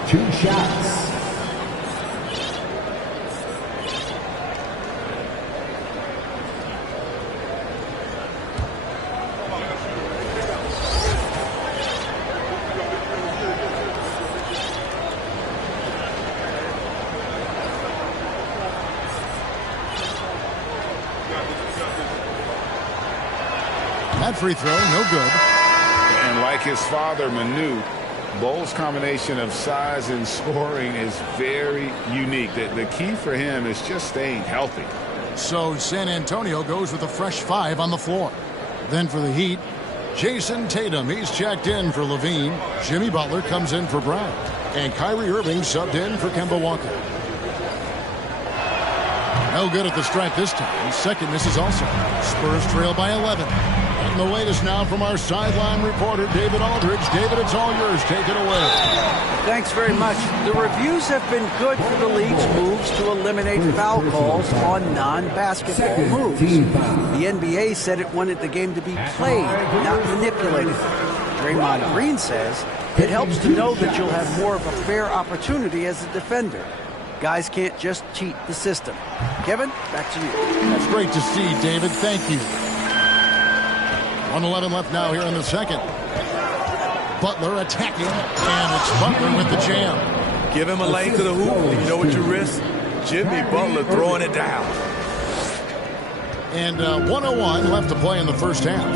2 shots. That free throw, no good. And like his father, Manu, Bull's combination of size and scoring is very unique. The key for him is just staying healthy. So San Antonio goes with a fresh 5 on the floor. Then for the Heat, Jason Tatum. He's checked in for LaVine. Jimmy Butler comes in for Brown. And Kyrie Irving subbed in for Kemba Walker. No good at the stripe this time. Second misses also. Spurs trail by 11. And the latest now from our sideline reporter, David Aldridge. David, it's all yours. Take it away. Thanks very much. The reviews have been good for the league's moves to eliminate foul calls on non-basketball moves. The NBA said it wanted the game to be played, not manipulated. Draymond Green says it helps to know that you'll have more of a fair opportunity as a defender. Guys can't just cheat the system. Kevin, back to you. That's great to see, David. Thank you. 1:11 left now here in the second. Butler attacking, and it's Butler with the jam. Give him a lane to the hoop. You know what you risk? Jimmy Butler throwing it down. And 1:01 left to play in the first half.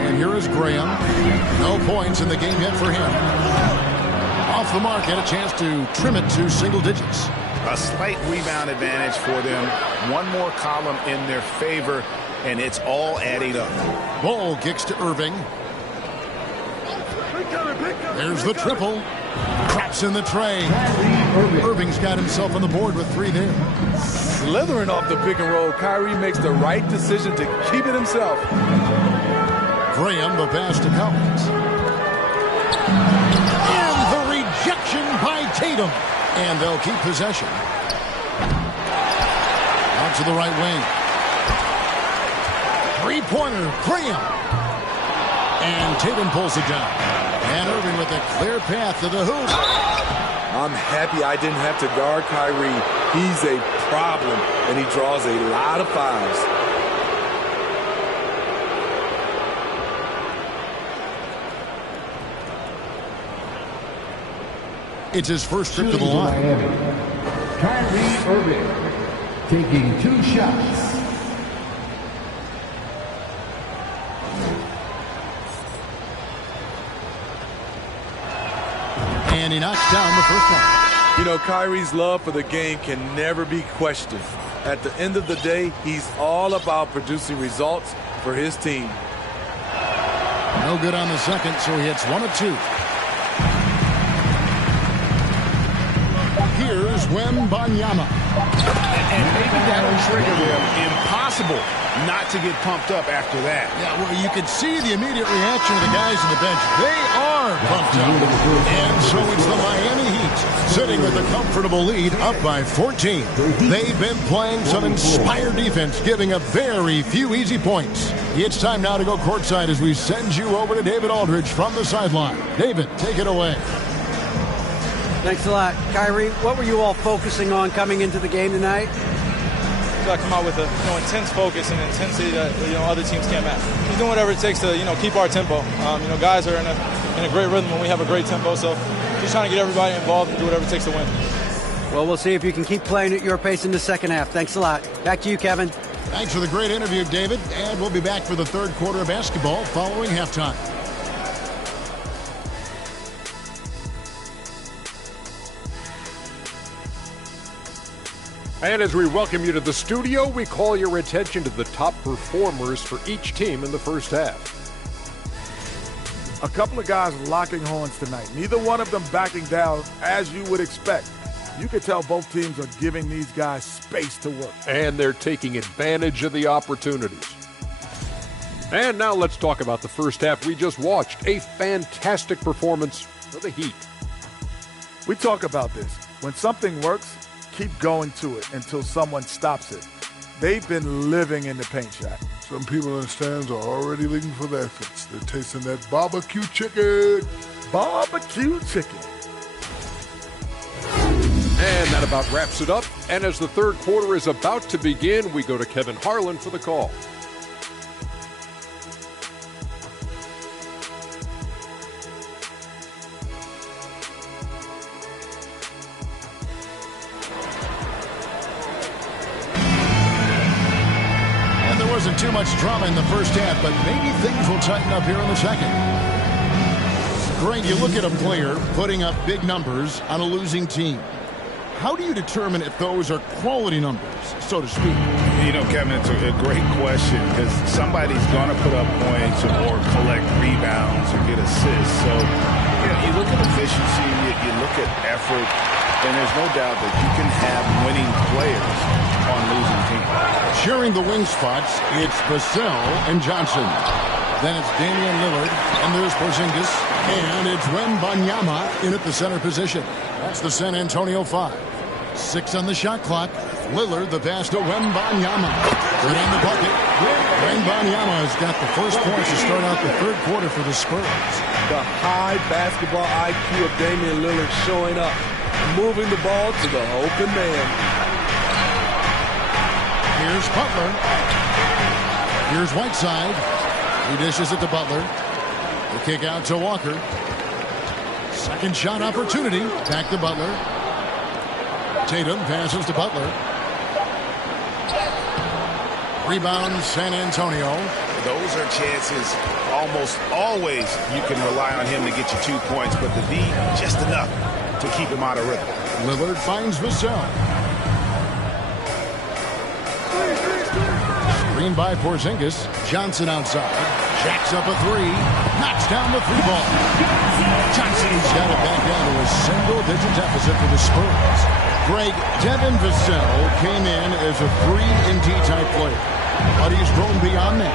And here is Graham. No points in the game yet for him. Off the mark, and a chance to trim it to single digits. A slight rebound advantage for them. One more column in their favor, and it's all adding up. Ball kicks to Irving. There's the triple. Traps in the tray. Irving's got himself on the board with 3 there. Slithering off the pick and roll, Kyrie makes the right decision to keep it himself. Graham, the pass to Collins. And the rejection by Tatum. And they'll keep possession. Out to the right wing. Three-pointer, Graham. And Tatum pulls it down. And Irving with a clear path to the hoop. I'm happy I didn't have to guard Kyrie. He's a problem, and he draws a lot of fouls. It's his first trip to the line. Kyrie Irving taking 2 shots. And he knocks down the first one. You know, Kyrie's love for the game can never be questioned. At the end of the day, he's all about producing results for his team. No good on the second, so he hits 1 of 2. Here's Wembanyama. And maybe that'll trigger them. Impossible not to get pumped up after that. Yeah, well, you can see the immediate reaction of the guys on the bench. They are pumped up. And so it's the Miami Heat sitting with a comfortable lead up by 14. They've been playing some inspired defense, giving up very few easy points. It's time now to go courtside as we send you over to David Aldridge from the sideline. David, take it away. Thanks a lot. Kyrie, what were you all focusing on coming into the game tonight? I come out with a intense focus and intensity that other teams can't match. He's doing whatever it takes to keep our tempo. Guys are in a great rhythm when we have a great tempo, so just trying to get everybody involved and do whatever it takes to win. Well, we'll see if you can keep playing at your pace in the second half. Thanks a lot. Back to you, Kevin. Thanks for the great interview, David. And we'll be back for the third quarter of basketball following halftime. And as we welcome you to the studio, we call your attention to the top performers for each team in the first half. A couple of guys locking horns tonight. Neither one of them backing down as you would expect. You could tell both teams are giving these guys space to work. And they're taking advantage of the opportunities. And now let's talk about the first half we just watched. A fantastic performance for the Heat. We talk about this. When something works, keep going to it until someone stops it. They've been living in the paint shot. Some people in the stands are already leaving for the exits. They're tasting that barbecue chicken. Barbecue chicken. And that about wraps it up. And as the third quarter is about to begin, we go to Kevin Harlan for the call. Wasn't too much drama in the first half, but maybe things will tighten up here in the second. Greg, you look at a player putting up big numbers on a losing team. How do you determine if those are quality numbers, so to speak? Kevin, it's a great question because somebody's going to put up points or collect rebounds or get assists at effort, and there's no doubt that you can have winning players on losing teams. Sharing the wing spots, it's Vassell and Johnson. Then it's Damian Lillard, and there's Porzingis, and it's Wembanyama in at the center position. That's the San Antonio 5. 6 on the shot clock. Lillard, the pass to Wembanyama. Right on the bucket. Wembanyama has got the first points to start out the third quarter for the Spurs. The high basketball IQ of Damian Lillard showing up, moving the ball to the open man. Here's Butler. Here's Whiteside. He dishes it to Butler. The kick out to Walker. Second shot opportunity. Back to Butler. Tatum passes to Butler. Rebound San Antonio. Those are chances almost always you can rely on him to get you 2 points, but the D just enough to keep him out of rhythm. Lillard finds Vassell. Screen by Porzingis. Johnson outside. Jacks up a three. Knocks down the three ball. Johnson's got it back down to a single-digit deficit for the Spurs. Greg, Devin Vassell came in as a 3-and-D type player, but he's grown beyond that.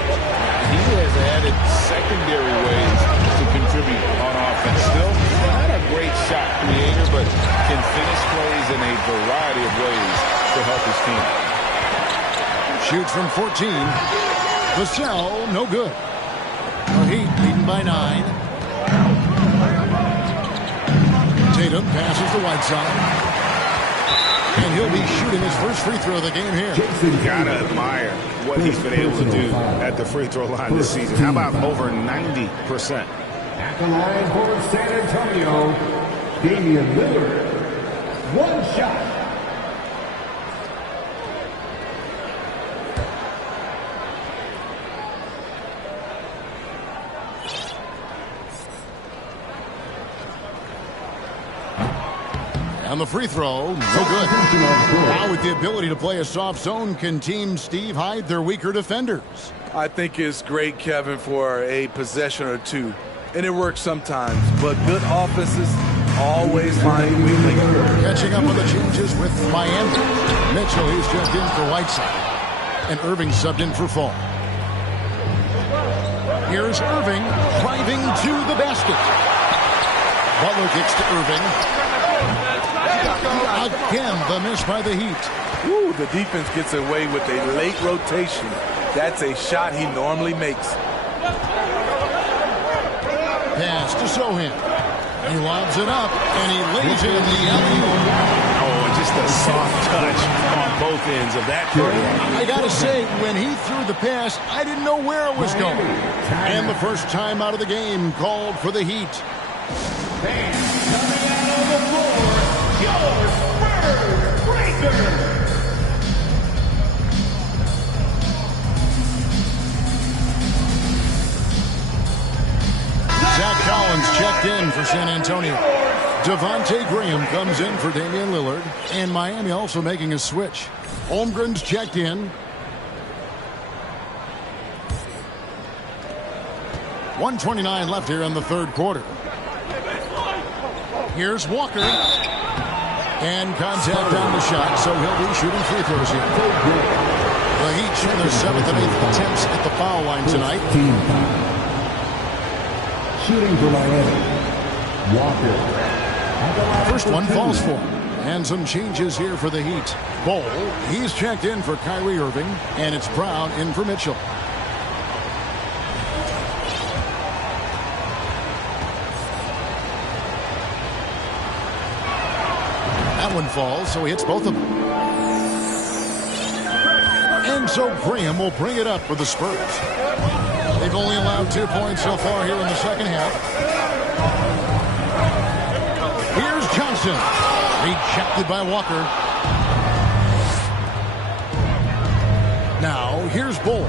He has added secondary ways to contribute on offense. Still not a great shot creator, but can finish plays in a variety of ways to help his team. Shoots from 14. Vassell, no good. The Heat leading by 9. Tatum passes to Whiteside. And he'll be shooting his first free throw of the game here. Gotta admire what he's been able to do at the free throw line this season. How about over 90%? At the line for San Antonio, Damian Lillard. One shot. On the free throw, no good. Now with the ability to play a soft zone, can Team Steve hide their weaker defenders? I think it's great, Kevin, for a possession or two. And it works sometimes, but good offenses always find weak links. Catching up on the changes with Miami. Mitchell, he's checked in for Whiteside. And Irving subbed in for Fall. Here's Irving driving to the basket. Butler kicks to Irving. Again, the miss by the Heat. Ooh, the defense gets away with a late rotation. That's a shot he normally makes. Pass to Sohan. He lobs it up, and he lays in the alley-oop. Oh, just a soft touch on both ends of that play. I got to say, when he threw the pass, I didn't know where it was going. And the first time out of the game called for the Heat. Fans coming out on the floor, your Spurs Breakers. Zach Collins checked in for San Antonio. Devontae Graham comes in for Damian Lillard. And Miami also making a switch. Holmgren's checked in. 1:29 left here in the third quarter. Here's Walker. And contact on the shot, so he'll be shooting free throws here. The Heat shooting their 7th and 8th attempts at the foul line tonight. Shooting for Miami. Walker. First one falls for him. And some changes here for the Heat. Bol, he's checked in for Kyrie Irving. And it's Brown in for Mitchell. That one falls, so he hits both of them. And so Graham will bring it up for the Spurs. They've only allowed 2 points so far here in the second half. Here's Johnson. Rejected by Walker. Now, here's Bol.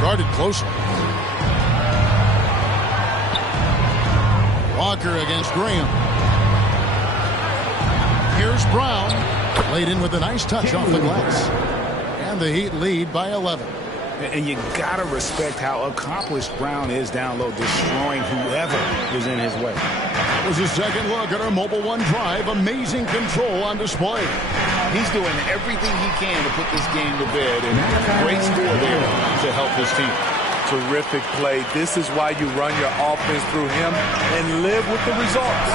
Guarded closely. Walker against Graham. Here's Brown. Laid in with a nice touch off the glass. And the Heat lead by 11. And you got to respect how accomplished Brown is down low, destroying whoever is in his way. was a second look at our Mobile One drive. Amazing control on display. He's doing everything he can to put this game to bed, and great score there to help his team. Terrific play. This is why you run your offense through him and live with the results.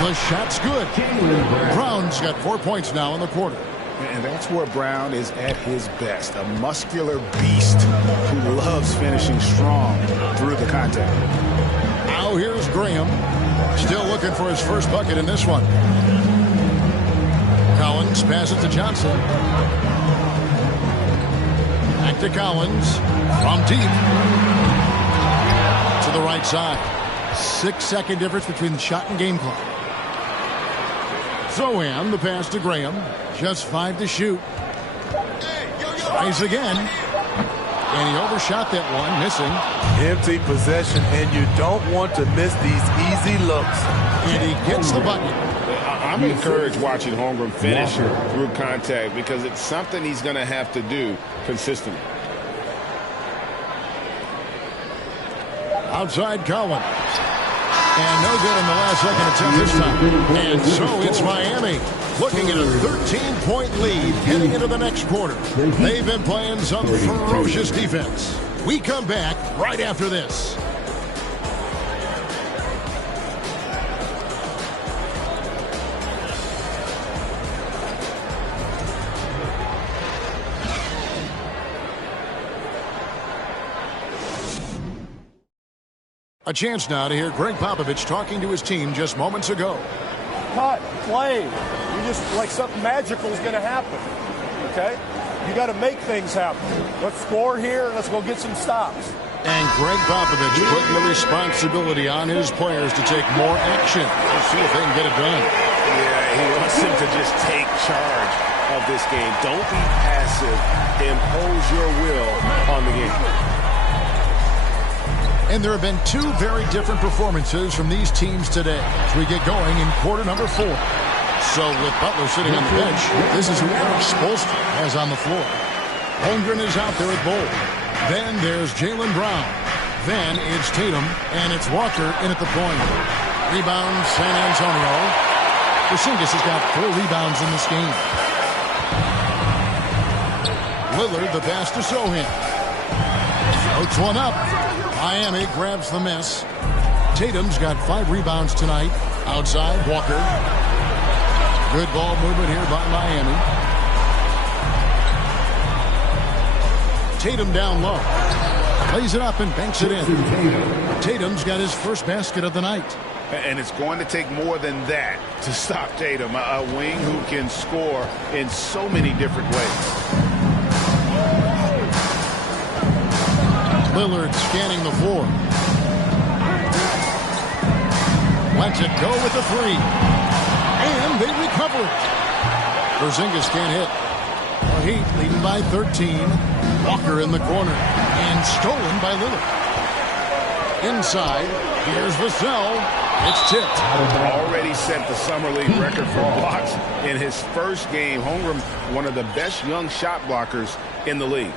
The shot's good. Brown's got 4 points now in the quarter. And that's where Brown is at his best, a muscular beast who loves finishing strong through the contact. Now here's Graham, still looking for his first bucket in this one. Collins passes to Johnson. Back to Collins from deep to the right side. 6-second difference between the shot and game clock. Zohan, the pass to Graham. Just 5 to shoot. Tries again. And he overshot that one, missing. Empty possession, and you don't want to miss these easy looks. And he gets the bucket. I'm encouraged watching Holmgren finish through contact because it's something he's going to have to do consistently. Outside Cowan. And no good in the last second attempt this time. And so it's Miami looking at a 13-point lead heading into the next quarter. They've been playing some ferocious defense. We come back right after this. A chance now to hear Greg Popovich talking to his team just moments ago. Cut, play. You just like something magical is going to happen. Okay? You got to make things happen. Let's score here and let's go get some stops. And Greg Popovich putting the responsibility on his players to take more action. Let's see if they can get it done. Yeah, he wants them to just take charge of this game. Don't be passive. Impose your will on the game. And there have been 2 very different performances from these teams today as we get going in quarter number 4. So with Butler sitting on the bench, this is who Eric Spoelstra has on the floor. Holmgren is out there at Bowl. Then there's Jaylen Brown. Then it's Tatum, and it's Walker in at the point. Rebound, San Antonio. Porzingis has got 4 rebounds in this game. Lillard, the pass to Zohan. Floats one up. Miami grabs the miss. Tatum's got 5 rebounds tonight. Outside, Walker. Good ball movement here by Miami. Tatum down low. Plays it up and banks it in. Tatum's got his first basket of the night. And it's going to take more than that to stop Tatum, a wing who can score in so many different ways. Lillard scanning the floor. Lets it go with the 3. And they recover it. Porzingis can't hit. The Heat leading by 13. Walker in the corner. And stolen by Lillard. Inside, here's Vassell. It's tipped. Already set the Summer League record for blocks in his first game. Holmgren, one of the best young shot blockers in the league.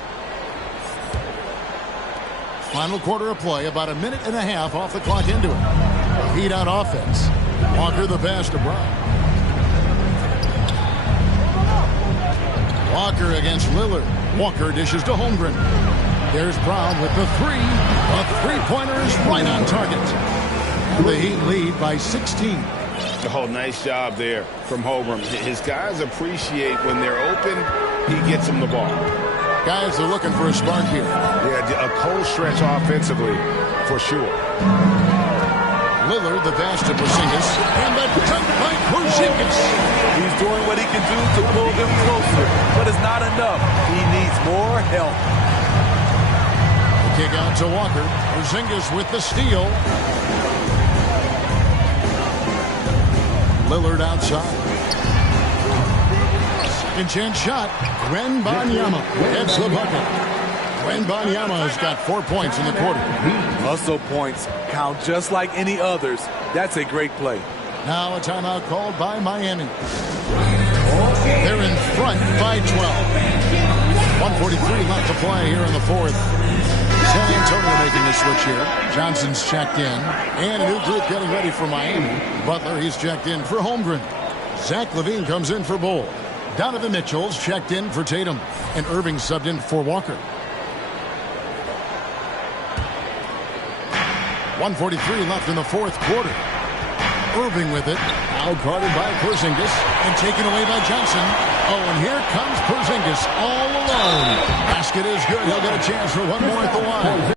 Final quarter of play, about a minute and a half off the clock into it. Heat on offense. Walker the pass to Brown. Walker against Lillard. Walker dishes to Holmgren. There's Brown with the 3. A 3-pointer is right on target. The Heat lead by 16. Oh, nice job there from Holmgren. His guys appreciate when they're open, he gets them the ball. Guys are looking for a spark here. Yeah, a cold stretch offensively, for sure. Lillard, the pass to Porzingis. And the dunk by Porzingis. He's doing what he can do to pull them closer, but it's not enough. He needs more help. The kick out to Walker. Porzingis with the steal. Lillard outside. Second chance shot. Wembanyama gets the bucket. Wembanyama has got 4 points in the quarter. Hustle points count just like any others. That's a great play. Now a timeout called by Miami. They're in front by 12. 1:43 left to play here in the fourth. San Antonio making the switch here. Johnson's checked in. And a new group getting ready for Miami. Butler, he's checked in for Holmgren. Zach LaVine comes in for Bull. Donovan Mitchell's checked in for Tatum. And Irving subbed in for Walker. 1:43 left in the fourth quarter. Irving with it. Out-guarded by Porzingis. And taken away by Johnson. Oh, and here comes Porzingis all alone. Basket is good. He'll get a chance for one more at the line.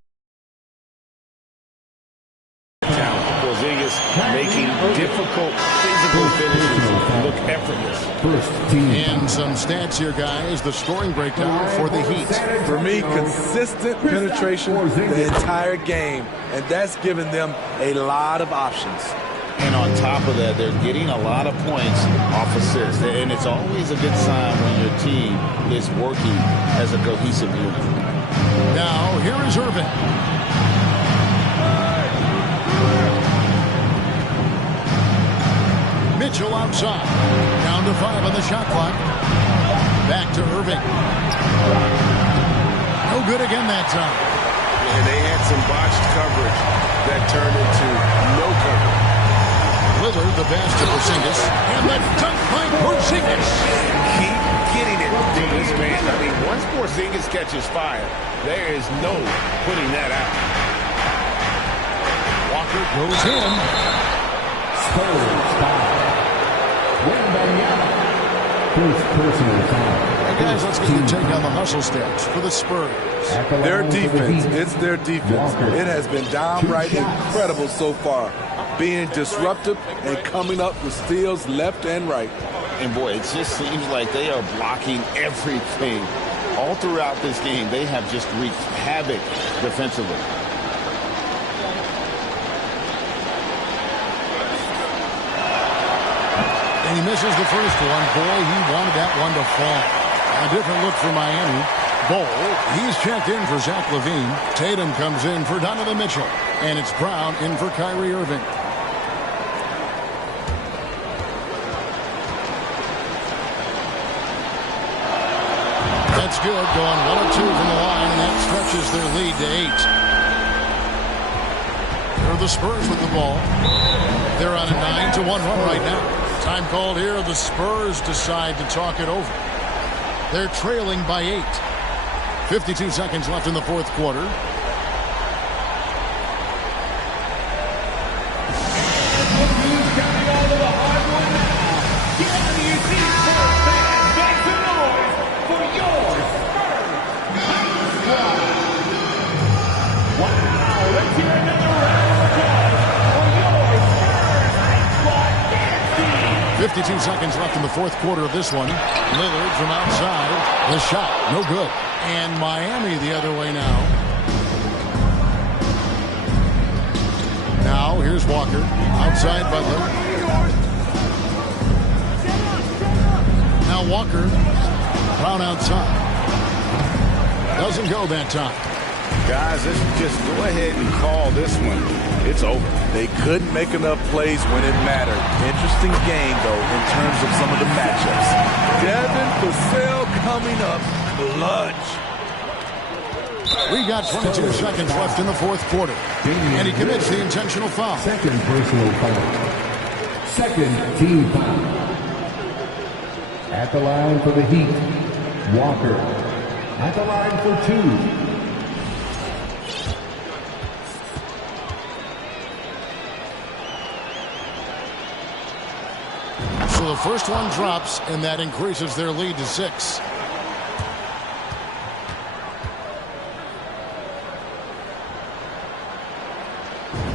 Porzingis making difficult physical finishes look effortless. And some stats here, guys. The scoring breakdown for the Heat. For me, consistent penetration the entire game, and that's given them a lot of options. And on top of that, they're getting a lot of points off assists. And it's always a good sign when your team is working as a cohesive unit. Now, here is Irving. Mitchell outside. Down to 5 on the shot clock. Back to Irving. No good again that time. And they had some botched coverage that turned into no coverage. Lillard, the pass to Porzingis. And the dunk by Porzingis. Keep getting it to this man. I mean, once Porzingis catches fire, there is no putting that out. Walker goes in. Spurs foul. First personal foul. Hey guys, let's get your take on the hustle stats for the Spurs. Their defense, it's their defense. It has been downright incredible so far. Being disruptive and coming up with steals left and right. And boy, it just seems like they are blocking everything. All throughout this game, they have just wreaked havoc defensively. And he misses the first one. Boy, he wanted that one to fall. A different look for Miami. Bull, he's checked in for Zach LaVine. Tatum comes in for Donovan Mitchell. And it's Brown in for Kyrie Irving. That's good. Going 1 of 2 from the line, and that stretches their lead to 8. Here are the Spurs with the ball. They're on a 9-1 run right now. Time called here. The Spurs decide to talk it over. They're trailing by 8. 52 seconds left in the fourth quarter. Wow, let's hear another round. 52 seconds left in the fourth quarter of this one. Lillard from outside. The shot, no good. And Miami the other way now. Now, here's Walker. Outside Butler. Now Walker. Brown outside. Doesn't go that time. Guys, let's just go ahead and call this one. It's over. They couldn't make enough plays when it mattered. Interesting game, though, in terms of some of the matchups. Devin Vassell coming up clutch. We got 22 seconds left in the fourth quarter. And he commits the intentional foul. Second personal foul. Second team foul. At the line for the Heat, Walker. At the line for 2. So the first one drops, and that increases their lead to 6.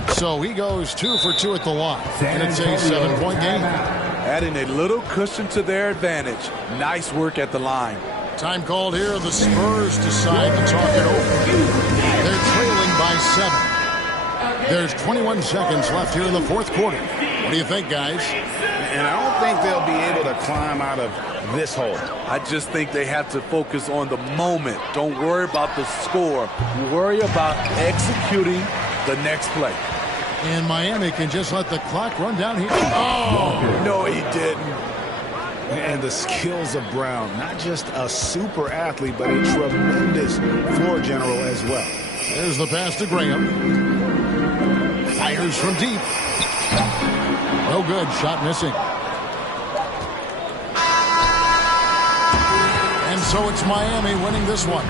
So he goes 2 for 2 at the line, and it's a 7-point game. Adding a little cushion to their advantage. Nice work at the line. Time called here. The Spurs decide to talk it over. They're trailing by 7. There's 21 seconds left here in the fourth quarter. What do you think, guys? And I don't think they'll be able to climb out of this hole. I just think they have to focus on the moment. Don't worry about the score. Worry about executing the next play. And Miami can just let the clock run down here. Oh! No, he didn't. And the skills of Brown. Not just a super athlete, but a tremendous floor general as well. There's the pass to Graham. Fires from deep. No good. Shot missing. And so it's Miami winning this one.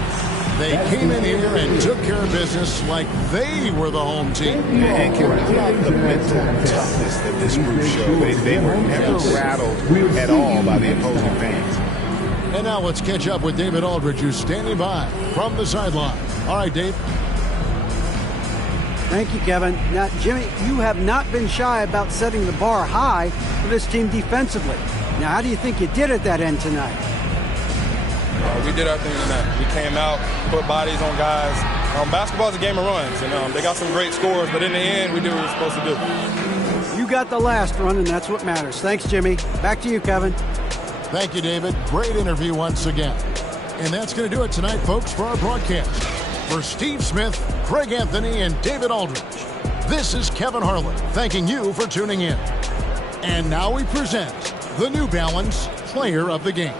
They came in here and took care of business like they were the home team. And Kevin, how about the mental toughness that this group showed? They were never rattled at all by the opposing fans. And now let's catch up with David Aldridge, who's standing by from the sideline. All right, Dave. Thank you, Kevin. Now, Jimmy, you have not been shy about setting the bar high for this team defensively. Now, how do you think you did at that end tonight? We did our thing tonight. We came out, put bodies on guys. Basketball is a game of runs, and they got some great scores, but in the end, we did what we were supposed to do. You got the last run, and that's what matters. Thanks, Jimmy. Back to you, Kevin. Thank you, David. Great interview once again. And that's going to do it tonight, folks, for our broadcast. For Steve Smith, Craig Anthony, and David Aldridge, this is Kevin Harlan thanking you for tuning in. And now we present the New Balance Player of the Game.